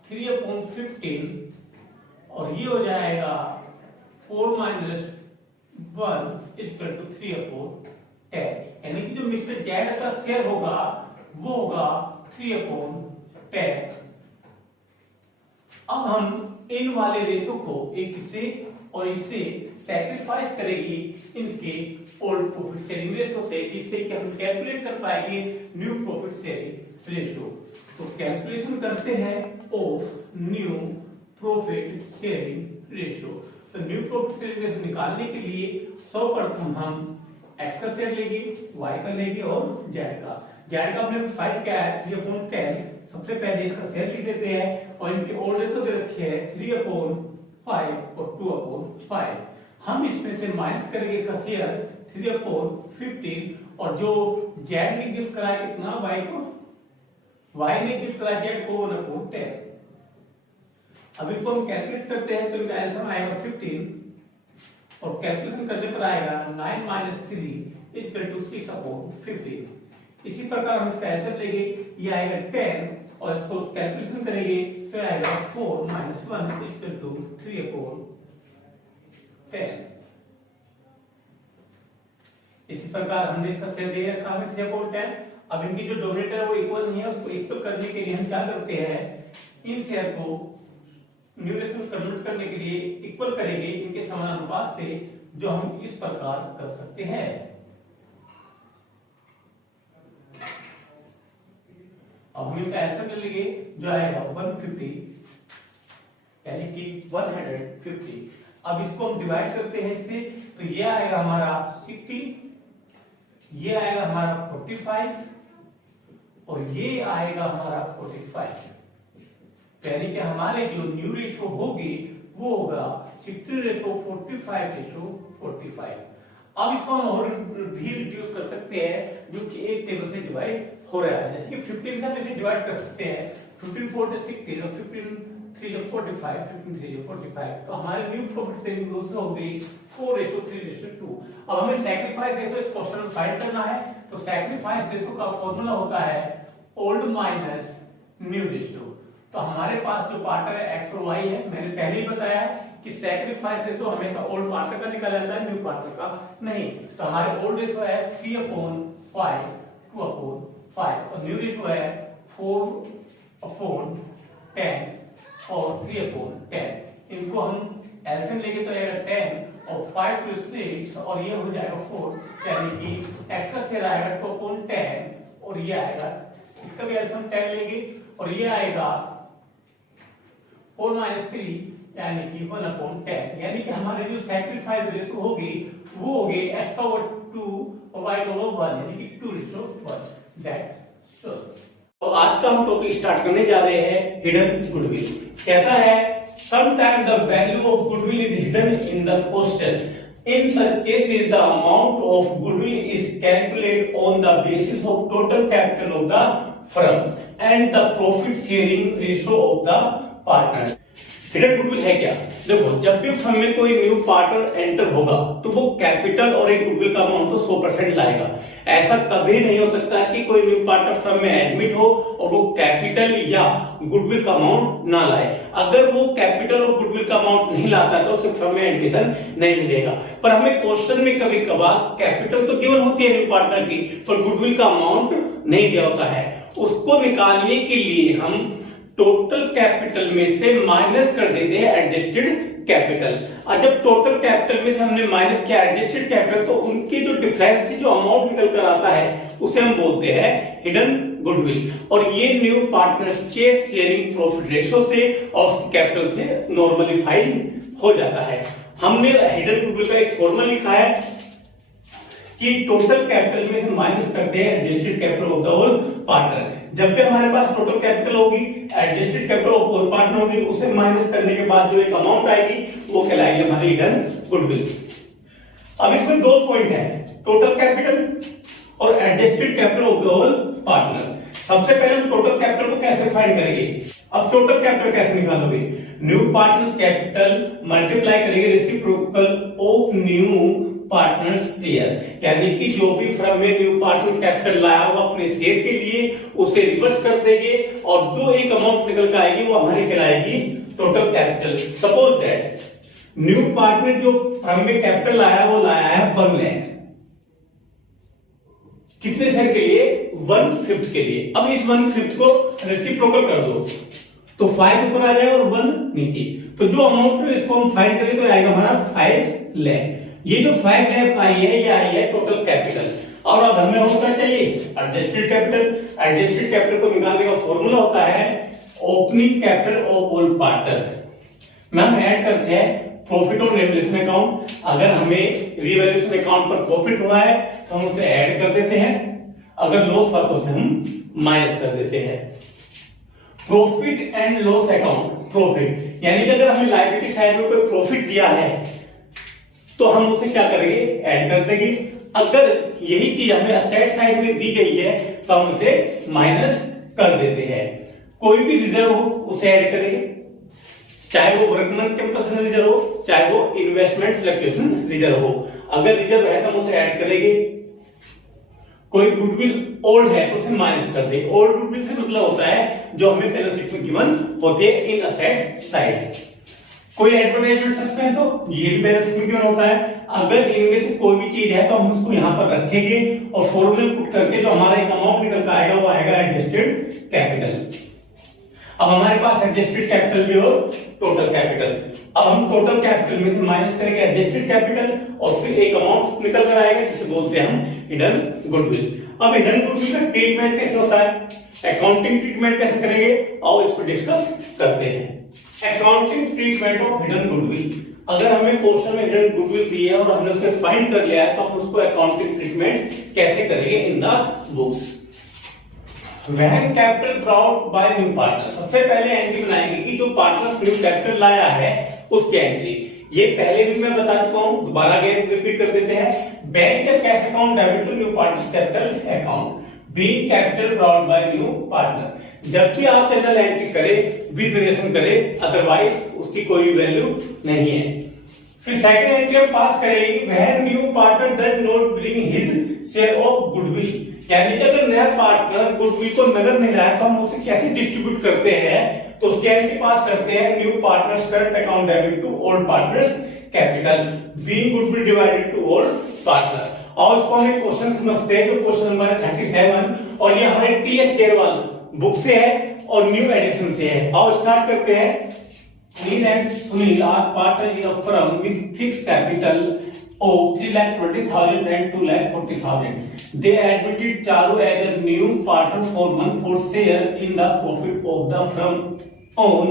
3/15 और ये हो जाएगा 4 माइनस 1 इक्वल टू 3/10, यानी कि जो मिस्टर जेड का शेयर होगा वो होगा 3/10। अब हम इन वाले रेशो को एक से और इससे सैक्रिफाइस करेगी इनके ओल्ड प्रॉफिट शेयरिंग रेशो से, जिससे कि हम कैलकुलेट कर पाएंगे न्यू प्रॉफिट शेयरिंग रेशो। तो कैलकुलेशन करते हैं of new profit sharing ratio. तो न्यू प्रॉफिट शेयरिंग रेशो निकालने के लिए सर्वप्रथम हम x का शेयर लेंगे, y का लेंगे और z का। z का हमने फाइंड किया है 3/10। सबसे पहले इसका शेयर लिख देते हैं और इनके ओल्ड रेशो दे रखे हैं 3/5 और 2/5। हम इसमें से माइनस करेंगे इसका शेयर 3/15 और जो z ने गिफ्ट करा कितना y को, y ने गिफ्ट करा z को 1/10। अब इनको हम कैलकुलेट करते हैं तो इनका आंसर आएगा 15 और कैलकुलेशन करने पर आएगा 9 माइनस 3 इक्वल टू 6/15। इसी प्रकार हम इसका आंसर लेंगे, ये आएगा 10 और इसको कैलकुलेशन करेंगे तो आएगा 4 माइनस 1 इक्वल टू 3/10। इसी प्रकार हमने इसका शेयर दे रखा है 3/10। अब इनकी जो डोमिनेटर है वो इक्वल नहीं है, उसको इक्वल करने के लिए हम क्या करते हैं, इन शेयर को न्यूमरेटर में कन्वर्ट करने के लिए इक्वल करेंगे इनके समानुपात से, जो हम इस प्रकार कर सकते हैं। अब हम इसका आंसर ले लेंगे जो आएगा 150, यानी कि 150। अब इसको हम डिवाइड करते हैं इससे, तो ये आएगा हमारा 60, ये आएगा हमारा 45 और ये आएगा हमारा 45। यानी कि हमारे जो न्यू रेशो होगी वो होगा 60/45/45। अब इसको हम और भी रिड्यूस कर सकते हैं, जो कि एक टेबल से डिवाइड हो रहा है। जैसे कि 15 के साथ इसे डिवाइड कर सकते हैं, 15 4 60 और 15 3 45, 15 3 45। तो हमारे न्यू प्रॉफिट शेयरिंग रेशो हो गई 4:3:2। अब हमें सैक्रिफाइस रेशो इस क्वेश्चन में फाइंड करना है। तो सैक्रिफाइस रेशो का फॉर्मूला होता है ओल्ड माइनस न्यू रेशो। तो हमारे पास जो पार्टनर है x और y है, मैंने पहले ही बताया कि सैक्रिफाइस रेशो हमेशा ओल्ड पार्टनर का निकाला जाता है, न्यू पार्टनर का नहीं। तो हमारे ओल्ड रेशो है 3/5 2/5 और न्यू रेशो है 4/10 और 3/10। इनको हम एलसीएम लेंगे तो आएगा 10 और 5 to 6 और ये हो जाएगा 4, यानी कि x का शेयर आएगा 2/10 और ये आएगा, इसका भी एलसीएम 10 लेंगे और ये आएगा 4 - 3 यानी कि 1/10। यानी कि हमारे जो सैक्रिफाइस रेशो होगी वो होगी x/2 और y/1 यानी कि 2:1। That's so. तो आज का हम टॉपिक स्टार्ट करने जा रहे हैं हिडन गुडविल। कहता है sometimes the value of goodwill is hidden in the question. In such cases, the amount of goodwill is calculated on the basis of total capital of the firm and the profit sharing ratio of the partners. Hidden goodwill है क्या? देखो, जब भी firm में कोई new partner enter होगा तो वो कैपिटल और एक गुडविल का अमाउंट तो 100% लाएगा। ऐसा कभी नहीं हो सकता है कि कोई न्यू पार्टनर फर्म में एडमिट हो और वो कैपिटल या गुडविल का अमाउंट ना लाए। अगर वो कैपिटल और गुडविल का अमाउंट नहीं लाता तो उसे फर्म में एडमिशन नहीं मिलेगा। पर हमें क्वेश्चन में कभी कभार कैपिटल तो गिवन होती है न्यू पार्टनर की, पर गुडविल का अमाउंट नहीं दिया होता है। उसको निकालने के लिए हम टोटल कैपिटल में से माइनस कर देते हैं एडजस्टेड कैपिटल। और जब टोटल कैपिटल में से हमने माइनस किया एडजस्टेड कैपिटल, तो उनकी जो डिफरेंस जो अमाउंट निकल कर आता है उसे हम बोलते हैं हिडन गुडविल। और ये न्यू पार्टनर्स के शेयरिंग प्रॉफिट रेशो से और कैपिटल से नॉर्मली फाइल हो जाता है। हमने हिडन गुडविल का एक फॉर्मूला लिखा है कि टोटल कैपिटल में से माइनस करते हैं adjusted capital of the whole partner. जब भी हमारे पास टोटल कैपिटल होगी, adjusted capital of whole partner होगी, उसे माइनस करने के बाद जो एक अमाउंट आएगी वो कहलाएगी हमारी हिडन गुडविल। अब इसमें दो पॉइंट है, टोटल कैपिटल और adjusted capital of the whole partner. सबसे पहले हम टोटल कैपिटल को कैसे फाइंड करेंगे? अब टोटल कैपिटल कैसे निकालोगे? न्यू पार्टनर्स कैपिटल मल्टीप्लाई करेंगे reciprocal of new partners share, यानी कि जो भी फर्म में न्यू पार्टनर कैपिटल लाया होगा अपने शेयर के लिए उसे रिवर्स कर देंगे और जो एक अमाउंट निकल कर आएगी वो हमारी कहलाएगी total capital. Suppose that new partner जो फर्म में कैपिटल लाया वो लाया है 1 लाख, कितने शेयर के लिए? 1/5 के लिए। अब इस 1/5 को रेसिप्रोकल कर दो तो 5 ऊपर आ जाएगा और 1 नीचे, तो जो अमाउंट है इसको हम फाइंड करें तो आएगा हमारा 5 लाख। ये जो 5 लाख आई है ये आई है टोटल कैपिटल। और अब हमें होता चाहिए एडजस्टेड कैपिटल। एडजस्टेड कैपिटल को निकालने का फॉर्मूला होता है opening capital of whole partner में हम ऐड करते हैं प्रॉफिट ऑन रिवैल्यूएशन अकाउंट। अगर हमें रिवैल्यूएशन अकाउंट पर प्रॉफिट हुआ है तो हम उसे ऐड कर देते हैं, अगर लॉस हुआ तो उसे हम माइनस कर देते हैं। Profit and loss account, profit यानी कि अगर हमें लायबिलिटी साइड में कोई प्रॉफिट दिया है तो हम उसे क्या करेंगे? ऐड कर देंगे। अगर यही चीज हमें असेट साइड में दी गई है तो हम उसे माइनस कर देते हैं। कोई भी रिजर्व हो उसे ऐड करेंगे, चाहे वो वर्कमैन कैपिटल रिजर्व हो, चाहे वो इन्वेस्टमेंट फ्लक्चुएशन रिजर्व हो। अगर रिजर्व है तो हम उसे ऐड करेंगे। कोई गुडविल ओल्ड है तो उसे माइनस कर दे। ओल्ड गुडविल से मतलब होता है जो हमें बैलेंस शीट में गिवन होते हैं इन असेट साइड। कोई एडवर्टाइजमेंट सस्पेंस हो, ये भी बैलेंस शीट में गिवन होता है। अगर इनमें से कोई भी चीज है तो हम उसको यहां पर रखेंगे और फॉर्मूले पुट करके जो हमारा एक अमाउंट निकल कर आएगा वो आएगा एडजस्टेड कैपिटल। अब हमारे पास एडजस्टेड कैपिटल भी हो टोटल कैपिटल। अब हम टोटल कैपिटल में से माइनस करेंगे एडजस्टेड कैपिटल और फिर एक अमाउंट निकल कर आएगा जिसे बोलते हैं हम हिडन गुडविल। अब हिडन गुडविल का ट्रीटमेंट कैसे होता है, अकाउंटिंग ट्रीटमेंट कैसे करेंगे, और इस पर डिस्कस करते हैं। Accounting treatment of hidden goodwill. अगर हमें क्वेश्चन में हिडन गुडविल दी है और हमने उसे फाइंड कर लिया है तो हम उसको अकाउंटिंग ट्रीटमेंट कैसे करेंगे in the books. When capital brought by new partner, सबसे पहले एंट्री बनाएंगे कि जो पार्टनर न्यू कैपिटल लाया है उसकी एंट्री। ये पहले भी मैं बता चुका हूं, दोबारा अगेन रिपीट कर देते हैं। Bank cash account debit to new partners capital account being capital brought by new partner. जब भी आप जनरल एंट्री करें विद रिलेशन करें, अदरवाइज उसकी कोई वैल्यू नहीं है। फिर सेकंड एंट्री हम पास करेंगे when new partner does not bring his share of goodwill, यानी कि अगर नया पार्टनर गुडविल को नजर नहीं लाया तो हम उसे कैसे डिस्ट्रीब्यूट करते हैं, तो उसके एंट्री पास करते हैं new partner's current account debit to old partner's capital being goodwill divided to old partner. और उसको हम एक क्वेश्चन समझते हैं जो क्वेश्चन नंबर 37 और ये हमारे टीएस केरवाल बुक से है और न्यू एडिशन से है। और स्टार्ट करते हैं। Sunil and Sunil are partner in a firm with fixed capital of 3,20,000 and 2,40,000. They admitted Charu as a new partner for 1/4 share in the profit of the firm on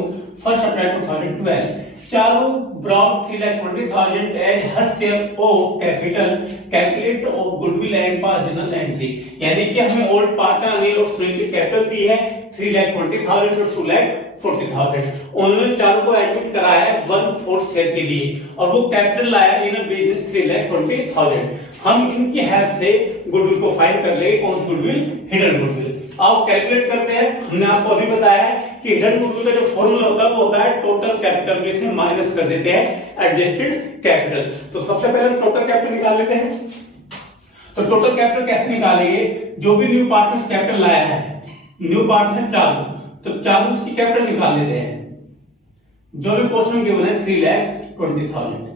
1st April 2012. Charu brought 3,20,000 as her share of capital, calculate of goodwill and past journal entry. यानी कि हमें old partner Anil और सुनील की capital दी है 3,20,000 और 2,40,000। उन्होंने चारों को एडमिट कराया है 1/4 शेयर के लिए और वो कैपिटल लाया इन बिजनेस 3,20,000। हम इनकी हेल्प से गुडविल को फाइंड कर लेंगे, कौन सी गुडविल? Hidden goodwill. आओ कैलकुलेट करते हैं। हमने आपको अभी बताया है कि हिडन गुडविल का जो फॉर्मूला होता है वो होता है टोटल कैपिटल में से माइनस कर देते हैं एडजस्टेड कैपिटल। तो सबसे पहले हम टोटल कैपिटल निकाल लेते हैं। तो टोटल कैपिटल कैसे निकालेंगे? जो भी न्यू पार्टनर्स कैपिटल लाया है, न्यू पार्टनर चालू, तो चालू की कैपिटल निकाल लेते हैं। जो भी क्वेश्चन गिवन है 3,20,000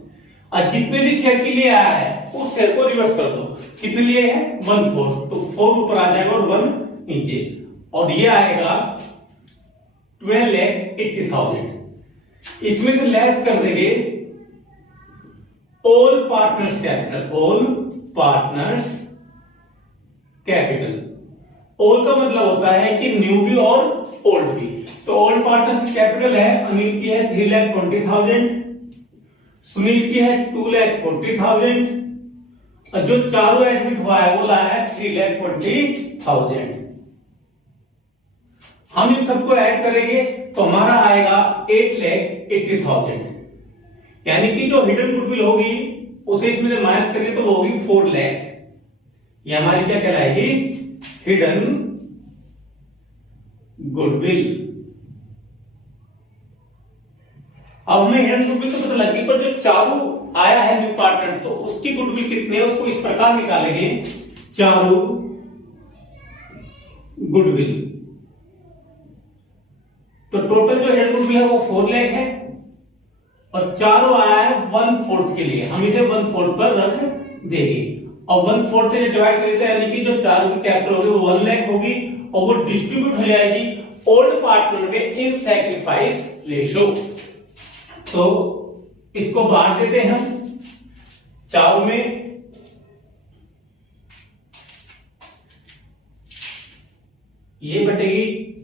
और जितने भी शेयर के लिए आया है उस शेयर को रिवर्स कर दो। कितने लिए है? 1/4, तो 4 ऊपर आ जाएगा और 1 नीचे, और ये आएगा 12,80,000। इसमें से लेस कर देंगे all partners capital, all partners capital. All का मतलब होता है कि न्यू भी और ओल्ड भी। तो ओल्ड पार्टनर्स की कैपिटल है, अनिल की है 3,20,000, सुनील की है 2,40,000 और जो चारों एडमिट हुआ है वो लाया है 3,20,000। हम इन सबको ऐड करेंगे तो हमारा आएगा 8,80,000, यानी कि जो हिडन गुडविल होगी उसे इसमें माइनस करेंगे तो वो होगी 4 लाख। ये हमारी क्या कहलाएगी? Hidden goodwill. अब हमें हिडन गुडविल तो पता लगी, पर जो चारू आया है न्यू पार्टनर तो उसकी गुडविल कितनी है उसको इस प्रकार निकालेंगे। चारू गुडविल, तो टोटल जो हिडन गुडविल है वो 4 लाख है और चारों आया है 1/4 के लिए, हम इसे 1/4 पर रख देंगे और 1/4 से डिवाइड करते हैं, यानी कि जो चारों की कैपिटल होगी वो 1 लाख होगी और वो डिस्ट्रीब्यूट हो जाएगी ओल्ड पार्टनर में इन सैक्रिफाइस रेशो। तो इसको बांट देते हैं हम चारों में, ये बटेगी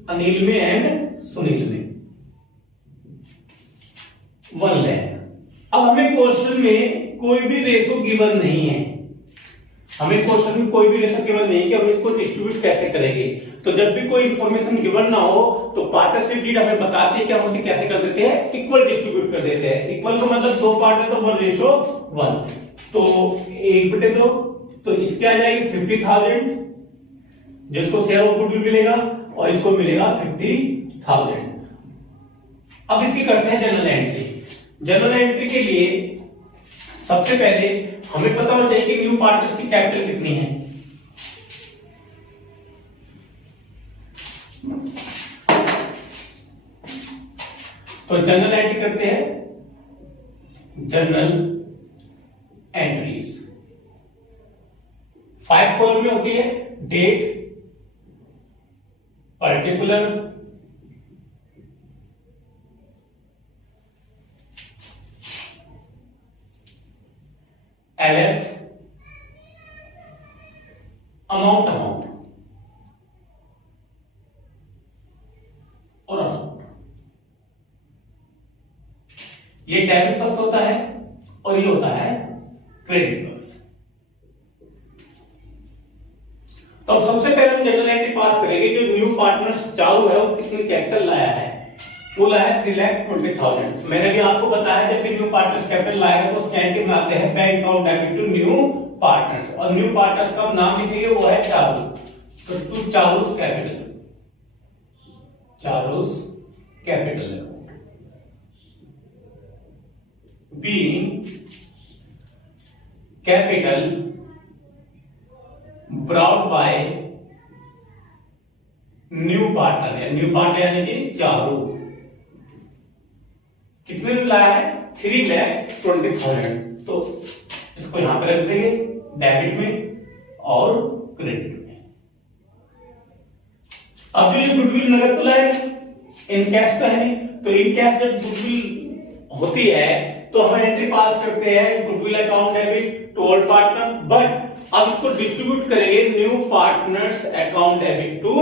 अनिल में एंड सुनील में 1 लाख। अब हमें क्वेश्चन में कोई भी रेशो गिवन नहीं है, हमें क्वेश्चन में कोई भी रेशो गिवन नहीं है कि हम इसको डिस्ट्रीब्यूट कैसे करेंगे। तो जब भी कोई इंफॉर्मेशन गिवन ना हो तो पार्टनरशिप डीड हमें बताती है कि हम उसे कैसे कर देते हैं, इक्वल डिस्ट्रीब्यूट कर देते हैं। इक्वल का मतलब 2 पार्ट है तो 1:1, तो 1/2, तो इसके आ जाएगी 50,000, जिसको शेयर ऑफ गुडविल मिलेगा और इसको मिलेगा 50,000। अब इसकी करते हैं जनरल एंट्री। जनरल एंट्री के लिए सबसे पहले हमें पता होना चाहिए कि न्यू पार्टनर्स की कैपिटल कितनी है। तो जनरल एंट्री करते हैं, जनरल एंट्रीज 5 कॉलम में होती है। डेट, पर्टिकुलर, एलएफ, अमाउंट और अमाउंट। ये डेबिट पक्ष होता है और ये होता है क्रेडिट पक्ष। तो अब सबसे पहले हम जनरल एंट्री पास करेंगे। जो न्यू पार्टनर्स चालू है वो कितनी कैपिटल लाया है, वो लाया है 3,20,000। मैंने भी आपको बताया जब भी न्यू पार्टनर्स कैपिटल लाएगा तो उसकी एंट्री बनाते हैं bank account debit to new partners, और न्यू पार्टनर्स का नाम लिखेंगे वो है चालू। तो to Chalu's capital, Chalu's capital being capital brought by new partner है। न्यू पार्टनर यानी कि चालू कितने में लाया है 3,20,000। तो इसको यहां पर रख देंगे डेबिट में और क्रेडिट में। अब जो ये गुडविल नगद तो लाए इन कैश तो है नहीं, तो इन कैश जब गुडविल होती है तो हम एंट्री पास करते हैं goodwill account debit to old partner, but अब इसको डिस्ट्रीब्यूट करेंगे new partner's account debit to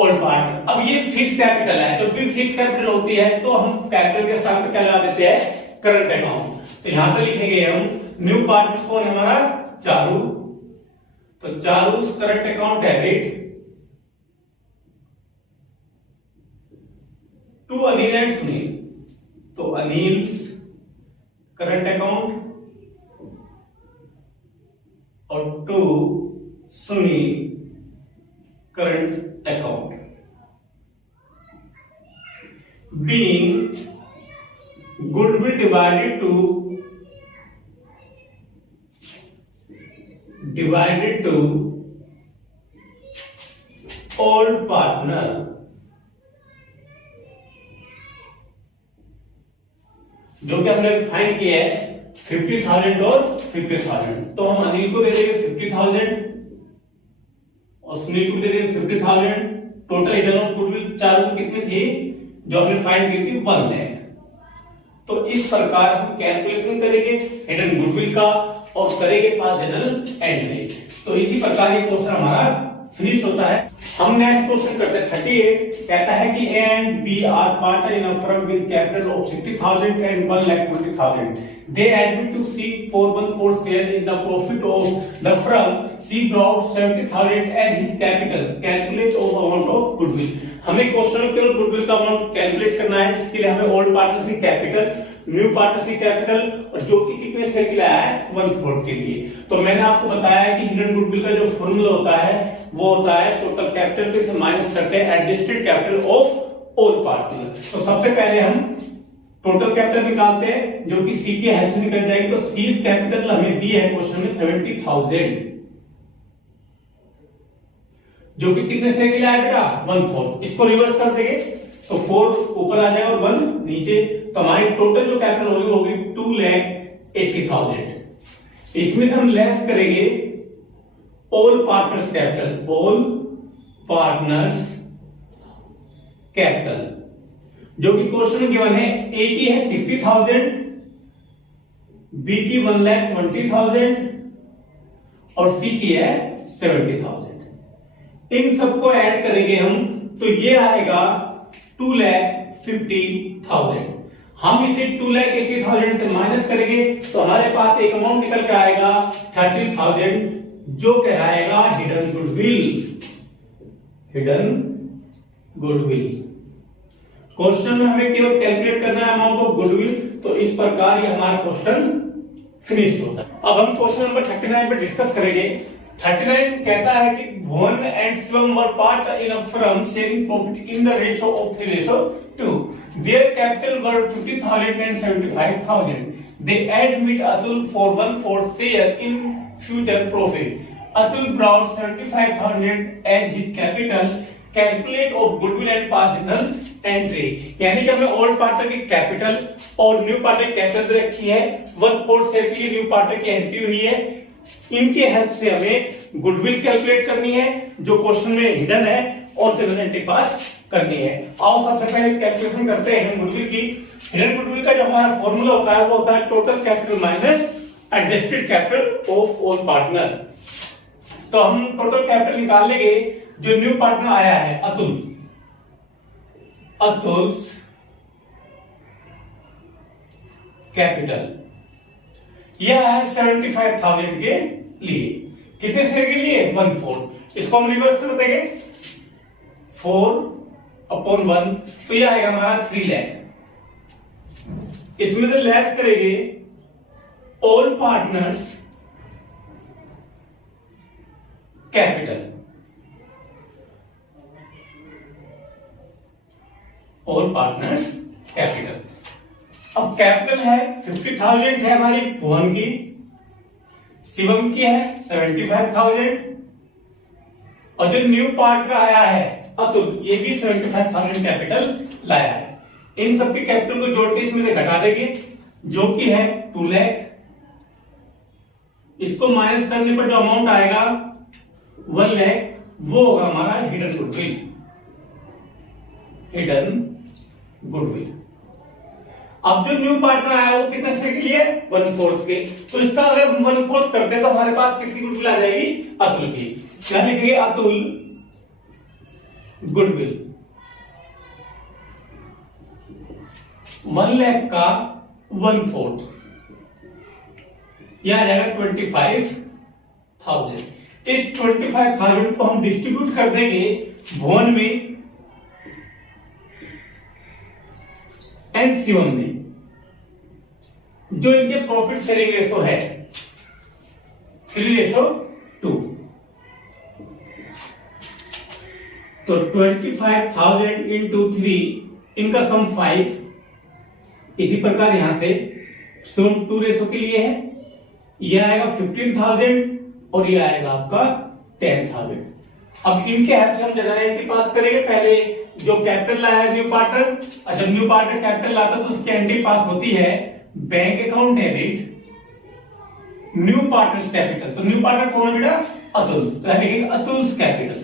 old partner. अब ये फिक्स कैपिटल है, जब भी फिक्स कैपिटल होती है तो हम कैपिटल के साथ में क्या लगा देते हैं, करंट अकाउंट। तो यहां पर लिखेंगे हम न्यू पार्टनर कौन है हमारा, चालू। तो चालू current account debit to Anil and Sunil. तो अनिल करंट अकाउंट और to Sunil current account being goodwill divided to old partner। जो कि हमने फाइंड किया है 50,000 और 50,000, तो हम अनिल को दे देंगे 50,000 और सुनील को दे देंगे 50,000। टोटल हिडन ऑफ गुडविल चार को कितनी थी जो हमने फाइंड की थी 1 लाख। तो इस प्रकार हम कैलकुलेशन करेंगे हिडन गुडविल का और करेंगे पास जनरल एंट्री। तो इसी प्रकार ये क्वेश्चन हमारा फिनिश होता है। हम नेक्स्ट क्वेश्चन करते हैं 38। कहता है कि A and B are partner in a firm with capital of 60,000 and 1,20,000. They admit to seek 414 share in the profit of the firm. C brought 70,000 as his capital. Calculate of amount of goodwill. हमें question में केवल goodwill का amount calculate करना है, जिसके लिए हमें old partner से कैपिटल, न्यू पार्टनर से कैपिटल, और जो कि कितने शेयर के लिए आया है 1/4 के लिए। तो मैंने आपको बताया कि हिडन गुडविल का जो फॉर्मूला होता है वो होता है टोटल कैपिटल से माइनस करते हैं adjusted capital of old partner. तो सबसे पहले हम टोटल कैपिटल निकालते हैं, जो कि सी के हेल्प से निकल जाएगी। तो सी कैपिटल हमें दी है क्वेश्चन में 70,000, जो कि कितने शेयर के लिए आया बेटा 1/4। इसको रिवर्स कर देंगे तो 4 ऊपर आ जाएगा और 1 नीचे, तो हमारी टोटल जो कैपिटल होगी 2,80,000। इसमें से हम लेस करेंगे all partners capital, all partners capital, जो कि क्वेश्चन में गिवन है। ए की है 60,000, बी की 1,20,000 और सी की है 70,000। इन सबको ऐड करेंगे हम तो ये आएगा 2,50,000। हम इसे 2,80,000 से माइनस करेंगे तो हमारे पास एक अमाउंट निकल के आएगा 30,000, जो कहलाएगा hidden goodwill. Hidden goodwill question में हमें केवल कैलकुलेट करना है अमाउंट ऑफ गुडविल। तो इस प्रकार ये हमारा क्वेश्चन फिनिश होता है। अब हम क्वेश्चन नंबर 39 पे डिस्कस करेंगे। 39 कहता है कि Bhuvan and Shivam were part in a firm sharing profit in the ratio of 3:2. Their capital were 50,000 and 75,000. They admit Atul for 1/4 share in future profit. Atul brought 75,000 as his capital. Calculate of goodwill and personal entry. यानी कि हमने old partner की capital और new partner की capital रखी है, 1/4 share के लिए न्यू पार्टनर की एंट्री हुई है। इनके हेल्प से हमें गुडविल कैलकुलेट करनी है, जो क्वेश्चन में हिडन है, और जनरल एंट्री पास करनी है। आओ सबसे पहले कैलकुलेशन करते हैं गुडविल की। हिडन गुडविल का जो हमारा फॉर्मूला होता है वो होता है total capital minus adjusted capital of all partner. तो हम टोटल कैपिटल निकाल लेंगे। जो न्यू पार्टनर आया है अतुल, अतुल कैपिटल यह है 75,000 के लिए। कितने शेयर के लिए 1/4। इसको हम रिवर्स कर देंगे 4/1, तो यह आएगा हमारा 3 लाख। इसमें से लेस करेंगे all partners capital, all partners capital. अब कैपिटल है 50,000 है हमारी भुवन की, शिवम की है 75,000, और जो न्यू पार्टनर आया है अतुल, ये भी 75,000 कैपिटल लाया है। इन सबके कैपिटल को जोड़ते इसमें से घटा देंगे, जो कि है 2 लाख। इसको माइनस करने पर जो अमाउंट आएगा 1 लाख, वो होगा हमारा हिडन गुडविल। Hidden goodwill. अब जो न्यू पार्टनर आया वो कितने शेयर के लिए 1/4 के, तो इसका अगर 1/4 करते हैं तो हमारे पास किसकी गुडविल आ जाएगी अतुल की। यानी कि अतुल गुडविल 1 लाख का 1/4, यह आ जाएगा 25,000। इस 25,000 को हम डिस्ट्रीब्यूट कर देंगे भुवन में एंड शिवम में, जो इनके प्रॉफिट शेयरिंग रेशो है 3:2। तो 25,000 इंटू 3, इनका सम 5। इसी प्रकार यहां से शिवम 2 रेशो के लिए है, यह आएगा 15,000 और यह आएगा आपका 10,000। अब इनके हेल्प से हम जनरल एंट्री पास करेंगे। पहले जो कैपिटल लाया है न्यू पार्टनर, जब न्यू पार्टनर कैपिटल लाता है तो उसकी एंट्री पास होती है bank account debit new partners capital. तो न्यू पार्टनर कौन है बेटा अतुल, यानी कि Atul's capital.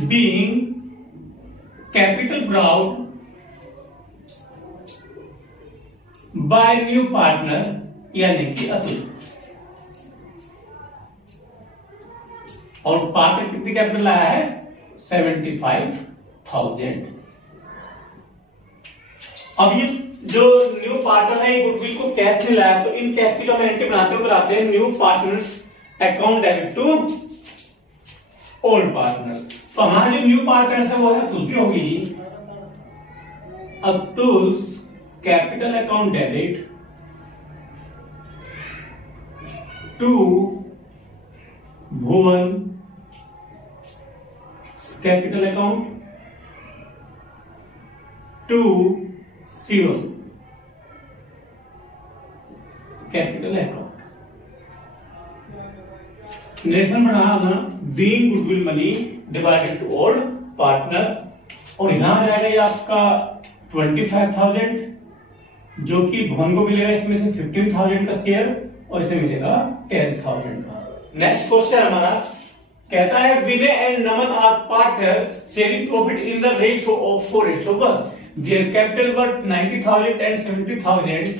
Being capital brought by new partner यानी कि अतुल। और पार्टनर कितनी कैपिटल लाया है 75,000। अब ये जो न्यू पार्टनर है गुडविल को कैश में लाया, तो इन कैश की जो हम एंट्री बनाते हैं new partner's account debit to old partner. तो हमारा जो न्यू पार्टनर्स है वो है तुलसी होगी Atul capital account debit to Bhuvan capital account to Shivam capital account. नेशन बढ़ा ना being goodwill money divided to old partner, और यहां जाएगा आपका 25,000 जो कि भुवन को मिलेगा इसमें से 15,000 का शेयर और इसे मिलेगा 10,000 का। नेक्स्ट क्वेश्चन हमारा कहता है Vinay and Naman are partner sharing profit in the ratio of 4:1। Their capital were 90,000 and 70,000.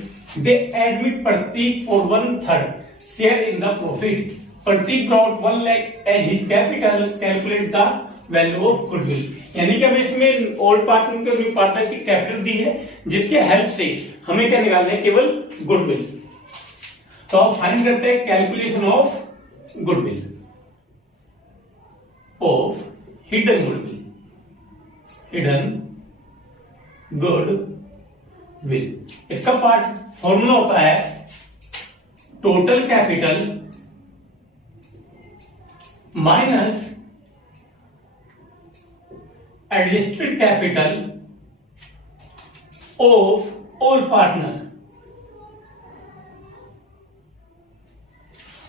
They admit Pratik for 1/3 share in the profit. Pratik brought 1 lakh as his capital. Calculate the value of goodwill. यानी कि हमें इसमें old partner को new partner की capital दी है जिसके help से हमें क्या निकालना है केवल गुडविल। तो आप फाइंड करते हैं calculation of goodwill of hidden goodwill. Hidden goodwill इसका पार्ट फॉर्मूला होता है total capital minus adjusted capital of all partner.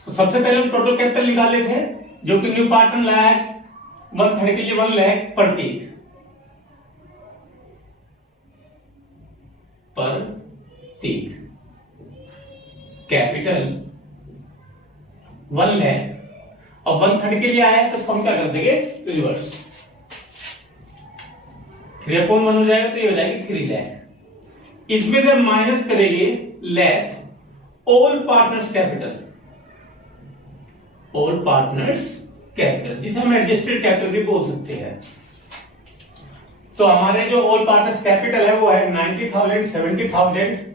तो सबसे पहले हम टोटल कैपिटल निकाल लेते हैं जो कि न्यू पार्टनर लाया है 1/3 के लिए 1 लाख प्रतीक कैपिटल 1 लाख। अब 1/3 के लिए आया तो हम क्या कर देंगे रिवर्स 3/1 हो जाएगा तो ये हो जाएगी 3 लाख। इसमें से माइनस करेंगे less all partners capital, all partners capital जिसे हम एडजस्टेड कैपिटल भी बोल सकते हैं। तो हमारे जो ऑल पार्टनर्स कैपिटल है वो है 90,000 70,000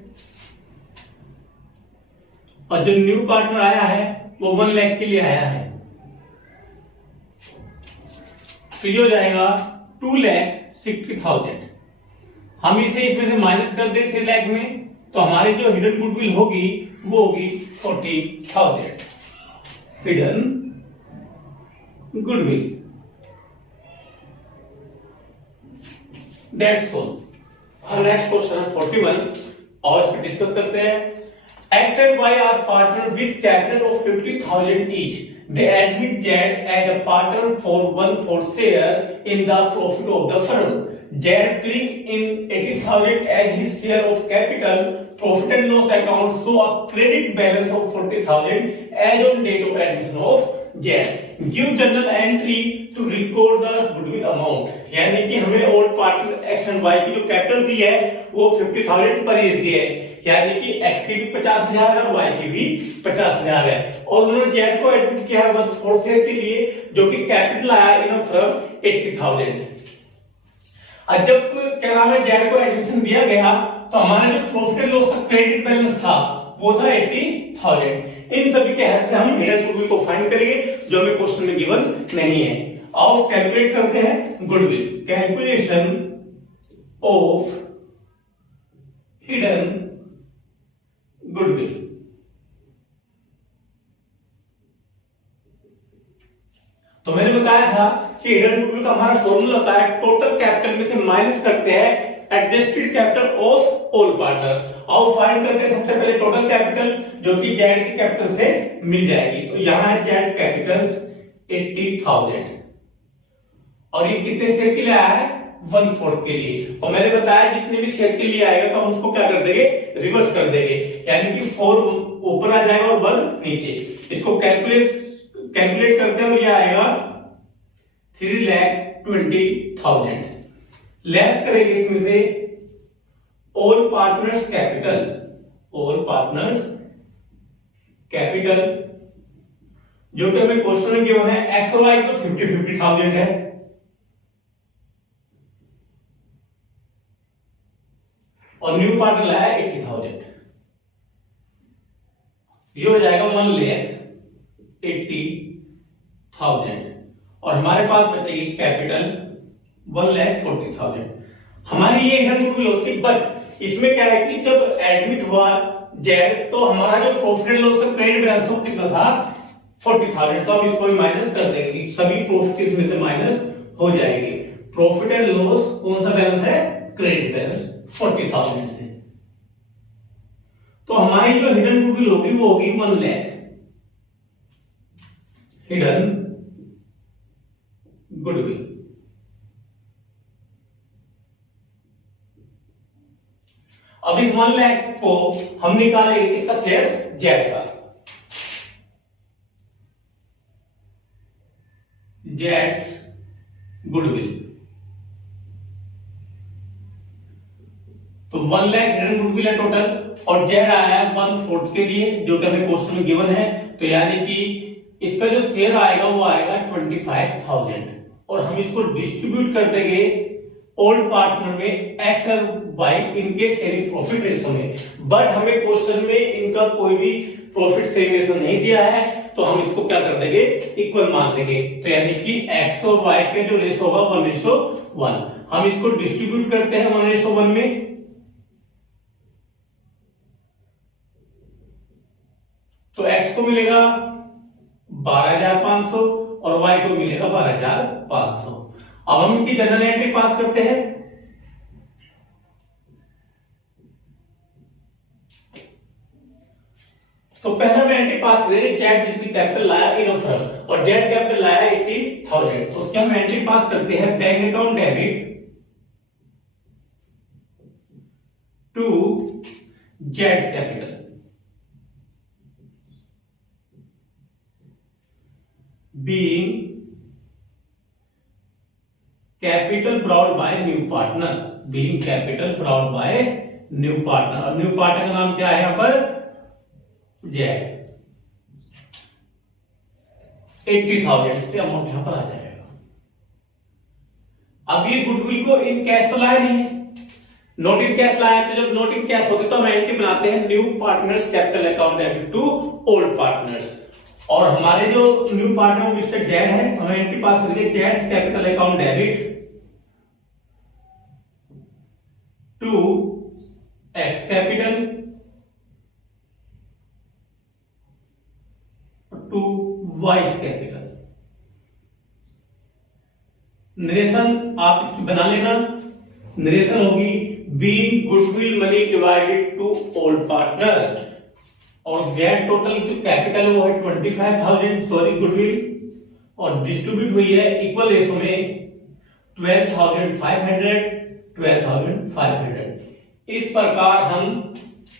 और जो न्यू पार्टनर आया है वो 1 लाख के लिए आया है तो ये हो जाएगा 2,60,000। हम इसे इसमें से माइनस कर दे 3 लाख में तो हमारी जो हिडन गुडविल होगी वो होगी 40,000 hidden goodwill. That's all. Next question 41 और इसको डिस्कस करते हैं। X and Y are partner with capital of 50,000 each. They admit Z as a partner for 1/4 share in the profit of the firm. Z bring in 80,000 as his share of capital. Profit and loss account show a credit balance of 40,000 as on date of admission of Z. Give journal entry to record the goodwill amount. यानी कि हमें old partner X and Y की जो capital दी है वो 50,000 पर is the है, यानी कि X की भी 50,000 है और Y की भी 50,000 है और उन्होंने Z को एडमिट किया है 1/4 शेयर के लिए जो कि कैपिटल आया इन फ्रॉम 80,000। अब जब क्या नाम है Z को एडमिशन दिया गया तो हमारा जो प्रॉफिट एंड लॉस का क्रेडिट बैलेंस था वो था 80,000। इन सभी के हेल्प से हम हिडन गुडविल को फाइंड करेंगे जो हमें क्वेश्चन में गिवन नहीं है। आओ कैलकुलेट करते हैं goodwill. Calculation of hidden goodwill. तो मैंने बताया था कि हिडन गुडविल का हमारा फॉर्मूला होता है टोटल कैपिटल में से माइनस करते हैं adjusted capital of all partner. आओ फाइंड करते हैं सबसे पहले टोटल कैपिटल जो कि जेड की कैपिटल से मिल जाएगी। तो यहां है जेड कैपिटल 80,000 और ये कितने शेयर के लिए आया है 1/4 के लिए। और मैंने बताया जितने भी शेयर के लिए आएगा तो हम उसको क्या कर देंगे रिवर्स कर देंगे, यानी कि 4 ऊपर आ जाएगा और 1 नीचे। इसको कैलकुलेट करते हैं और ये आएगा 3,20,000। लेस करेंगे इसमें से all partners capital, all partners capital जो कि हमें क्वेश्चन में गिवन है एक्स और वाई तो 50,000 है, और न्यू पार्टनर लाया 80,000, ये हो जाएगा 1,80,000, और हमारे पास बचेगी कैपिटल 1,40,000। हमारी ये इधर गुडविल होती, बट इसमें क्या है कि जब एडमिट हुआ जेड तो हमारा जो प्रॉफिट एंड लॉस का क्रेडिट बैलेंस वो कितना था 40,000, तो हम इसको माइनस कर देंगे, सभी प्रॉफिट इसमें से माइनस हो जाएंगे। प्रॉफिट एंड लॉस कौन सा बैलेंस है, क्रेडिट बैलेंस 40,000 से। तो हमारी जो हिडन गुडविल होगी वो होगी 1 लाख, हिडन गुडविल। अब इस 1 लाख को हम निकालेंगे किसका, शेयर जेड का, जेड्स गुडविल। तो 1 लाख हिडन गुडविल है टोटल, और जेड आया है 1/4 के लिए, जो कि हमें क्वेश्चन में गिवन है। तो यानी कि इसका जो शेयर आएगा वो आएगा 25,000, और हम इसको डिस्ट्रीब्यूट कर देंगे ओल्ड पार्टनर में एक्स और वाई इनके शेयरिंग प्रॉफिट रेशो में। बट हमें क्वेश्चन में इनका कोई भी प्रॉफिट शेयरिंग रेशो नहीं दिया है, तो हम इसको क्या कर देंगे, इक्वल मान लेंगे। तो यानी कि एक्स और वाई के जो रेशो होगा 1:1, हम इसको डिस्ट्रीब्यूट करते हैं 1:1 में। तो x को मिलेगा 12,500 और y को मिलेगा 12,500। अब हम इनकी जनरल एंट्री पास करते हैं। तो पहला में एंट्री पास करेंगे, जेड जितनी कैपिटल लाया इनफ और जेड कैपिटल लाया 80,000, तो उसके हम एंट्री पास करते हैं। Bank account debit to Z capital, being capital brought by new partner, being capital brought by new partner, और न्यू पार्टनर का नाम क्या है यहां पर, जेड। 80,000 से अमाउंट यहां पर आ जाएगा। अब ये गुडविल को इन कैश तो लाया नहीं है, नॉट इन कैश लाया, तो जब नॉट इन कैश होते तो हम एंट्री बनाते हैं new partners capital account debit to old partners, और हमारे जो न्यू पार्टनर मिस्टर जेड है, तो हमें एंट्री पास करेंगे जेड्स capital account debit to X capital to Y's capital. Narration आप इसकी बना लेना, नरेशन होगी being goodwill money divided to old partner, और जेड टोटल जो कैपिटल वो है 25,000 सॉरी गुडविल, और डिस्ट्रीब्यूट हुई है इक्वल रेशो में 12,500। इस प्रकार हम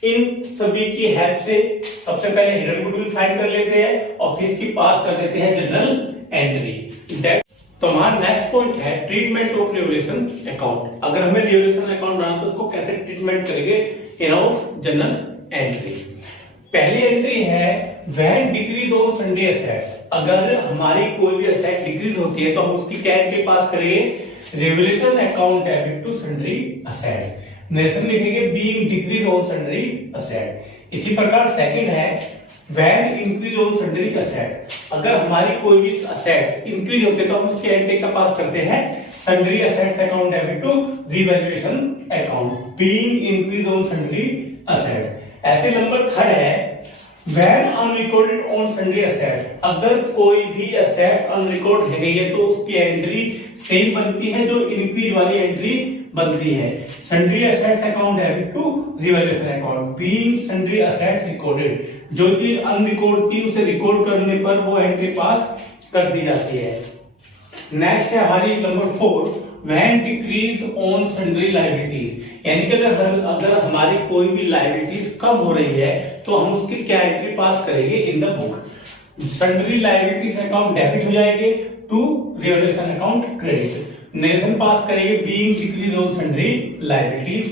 इन सभी की हेल्प से सबसे पहले हिडन गुडविल फाइंड कर लेते हैं और फिर इसकी पास कर देते हैं जनरल एंट्री। तो हमारा नेक्स्ट पॉइंट है ट्रीटमेंट ऑफ रिवोल्यूशन अकाउंट। अगर हमें रिवोल्यूशन अकाउंट बनाना तो उसको कैसे ट्रीटमेंट करेंगे इन ऑफ जनरल एंट्री। पहली एंट्री है when decrease on Sunday assets. अगर हमारी कोई भी एसेट डिक्रीज होती है तो हम उसकी क्या एंट्री पास करेंगे, revaluation account debit to sundry assets. Narration लिखेंगे being decrease on sundry asset. इसी प्रकार सेकंड है when increase on sundry asset. अगर हमारी कोई भी एसेट्स इंक्रीज होते हैं तो हम उसकी एंट्री का पास करते हैं sundry assets account debit to revaluation account being increase on sundry assets. ऐसे नंबर थर्ड है when unrecorded on sundry assets. अगर कोई भी एसेट्स अनरिकॉर्ड है गई है तो उसकी एंट्री सेम बनती है जो इंक्रीज वाली एंट्री बनती है। Sundry assets account debit to revaluation account being sundry assets recorded. जो चीज अनरिकॉर्ड थी उसे रिकॉर्ड करने पर वो एंट्री पास कर दी जाती है। नेक्स्ट है हमारी number 4 when decrease on sundry liabilities. यानी कि अगर हमारी कोई भी लायबिलिटीज कम हो रही है तो हम उसकी क्या एंट्री पास करेंगे in the book. Sundry liabilities account debit हो जाएंगे to revaluation account credit. Narration pass करेंगे being decrease on sundry liabilities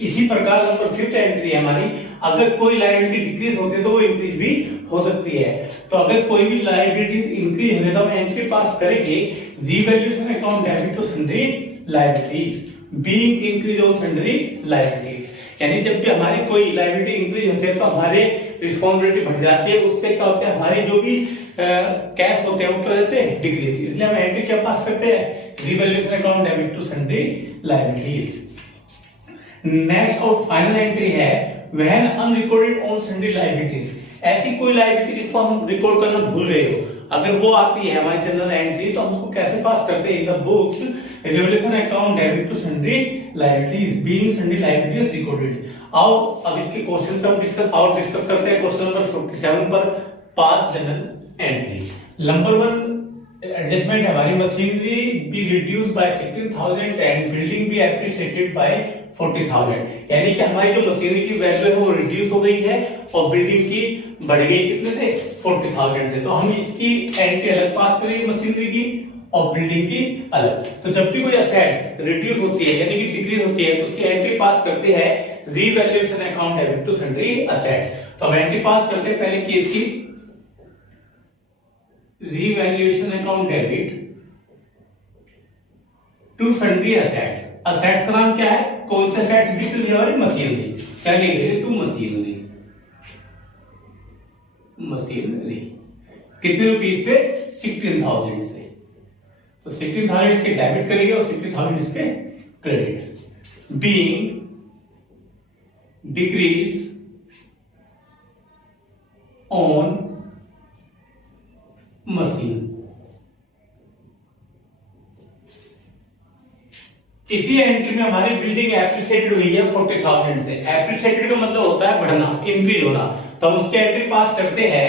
इसी प्रकार नंबर 5th एंट्री है हमारी, अगर कोई लायबिलिटी डिक्रीज होती है तो वो इंक्रीज भी हो सकती है। तो अगर कोई भी लायबिलिटी इंक्रीज हो तो हम एंट्री पास करेंगे revaluation account debit to sundry liabilities being increase on sundry liabilities. यानी जब भी हमारी कोई लायबिलिटी इंक्रीज होती है तो हमारे रिस्पांसिबिलिटी बढ़ जाती है, उससे क्या होता है हमारे जो भी कैश होते हैं वो क्या होते हैं डिक्रीज। इसलिए हम एंट्री क्या पास करते हैं revaluation account debit to sundry liabilities. Next और फाइनल एंट्री है when unrecorded on sundry liabilities. ऐसी कोई लायबिलिटी जिसको हम रिकॉर्ड करना भूल गए हो, अगर वो आती है हमारी जनरल एंट्री तो हम उसको कैसे पास करते हैं in the books revaluation account debit to sundry liabilities being sundry liabilities recorded. आओ अब इसके क्वेश्चन को हम डिस्कस करते हैं। क्वेश्चन नंबर 47 पर pass journal entry. Number 1 adjustment हमारी machinery be reduce by 16,000 and building be appreciated by 40,000। यानी कि हमारी जो मशीनरी की वैल्यू है वो रिड्यूस हो गई है और बिल्डिंग की बढ़ गई कितने से 40,000 से। तो हम इसकी एंट्री अलग पास करेंगे मशीनरी की और बिल्डिंग की अलग। तो जब भी कोई असेट्स रिड्यूस होती है यानी कि डिक्रीज होती है तो उसकी एंट्री पास करते हैं revaluation account debit to sundry assets. तो हम एंट्री पास करते हैं पहले केस की revaluation account debit to sundry assets. Assets का नाम क्या है, कौन से असेट्स बिक रही है मशीनरी, क्या लिखेंगे टू मशीनरी। मशीनरी कितने रुपीस से 16,000 से। तो 16,000 इसके डेबिट करेंगे और 60,000 इसके credit. Being decrease on machine. इसी एंट्री में हमारी बिल्डिंग एप्रिशिएटेड हुई है 40,000 से। एप्रिशिएटेड का मतलब होता है बढ़ना, इंक्रीज होना। तो हम उसकी एंट्री पास करते हैं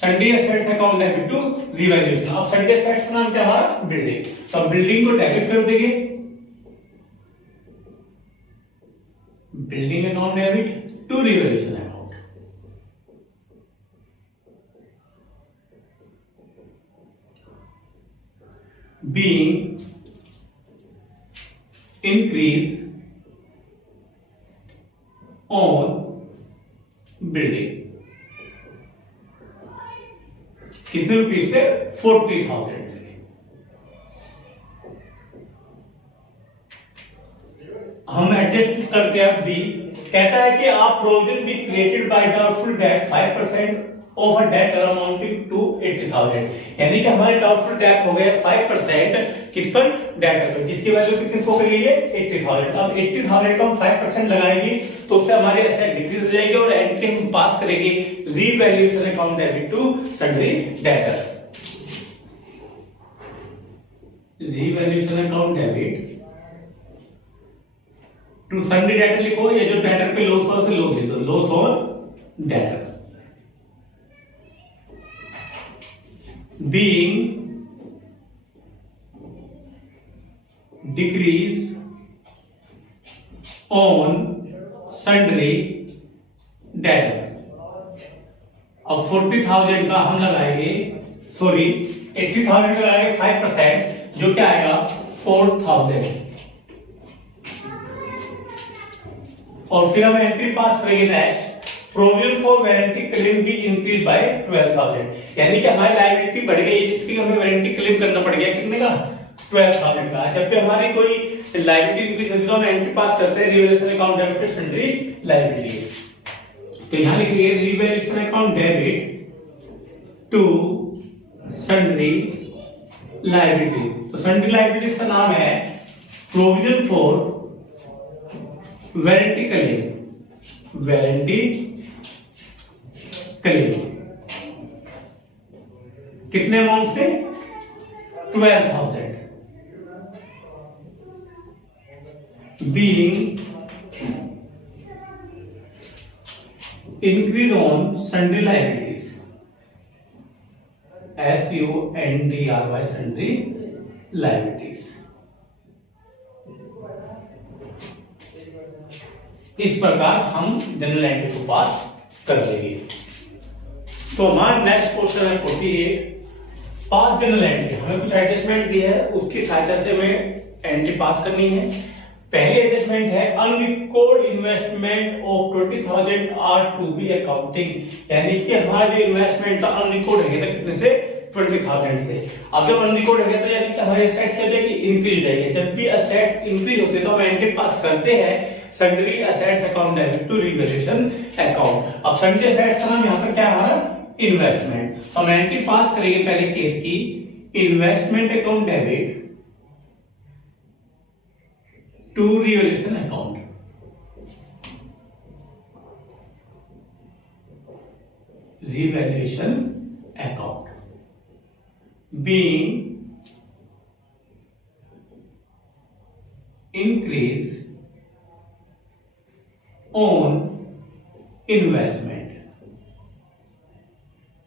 sundry assets account debit to revaluation. अब सन्ड्री एसेट्स का नाम क्या हमारा बिल्डिंग, तो बिल्डिंग को डेबिट कर देंगे building account debit to revaluation account. Being increased on building कितने रुपीस से 40,000 से। हम एडजस्ट करते हैं। बी कहता है कि आप provision be created by doubtful debt 5% of a debt amounting to 80,000। यानी कि हमारे डाउटफुल डेट हो गए 5% किस पर डेट पर, जिसकी वैल्यू कितनी हो गई है 80,000। अब 80,000 का हम 5% लगाएंगे तो उससे हमारे एसेट डिक्रीज हो जाएगी और एंट्री हम पास करेंगे revaluation account debit to sundry debtor. Revaluation account debit to sundry debtor लिखो, ये जो डेटर पे लॉस हो उसे लॉस दे दो, loss on debtor. Being decrease on sundry debtor। अब 40,000 का हम लगाएंगे 80,000 का लगाएंगे 5%, जो क्या आएगा 4,000। और फिर हम एंट्री पास करेंगे next provision for warranty claim भी इंक्रीज बाय 12,000। यानी कि हमारी लायबिलिटी बढ़ गई जिसकी हमें वारंटी क्लेम करना पड़ गया कितने का 12,000 का। जब भी हमारी कोई लायबिलिटी इंक्रीज होती है तो हम एंट्री पास करते हैं revaluation account debit to sundry liabilities. तो यहां लिखिए revaluation account debit to sundry liabilities. तो सन्ड्री लायबिलिटीज का नाम है provision for warranty claim, warranty claim कितने अमाउंट से 12,000। Being increase on sundry liabilities, SUNDRY sundry liabilities. इस प्रकार हम जनरल एंट्री को पास कर देंगे। तो हमारा नेक्स्ट क्वेश्चन है 48 पास जनरल एंट्री। हमें कुछ एडजस्टमेंट दी है उसकी सहायता से हमें एंट्री पास करनी है। पहले एडजस्टमेंट है unrecord investment of 20,000 are to be accounting, यानी कि हमारा जो इन्वेस्टमेंट था अनरिकॉर्ड है कितने से 20,000 से। अब जब अनरिकॉर्ड है तो यानी कि हमारे असेट्स क्या जाएगी इंक्रीज जाएगी। जब भी असेट्स इंक्रीज होते हैं तो हम एंट्री पास करते हैं sundry assets account debit to revaluation account. अब सन्ड्री असेट्स का नाम यहाँ पर क्या है हमारा इन्वेस्टमेंट। तो हम एंट्री पास करेंगे पहले केस की investment account debit to revaluation account. Revaluation account being increase on investment,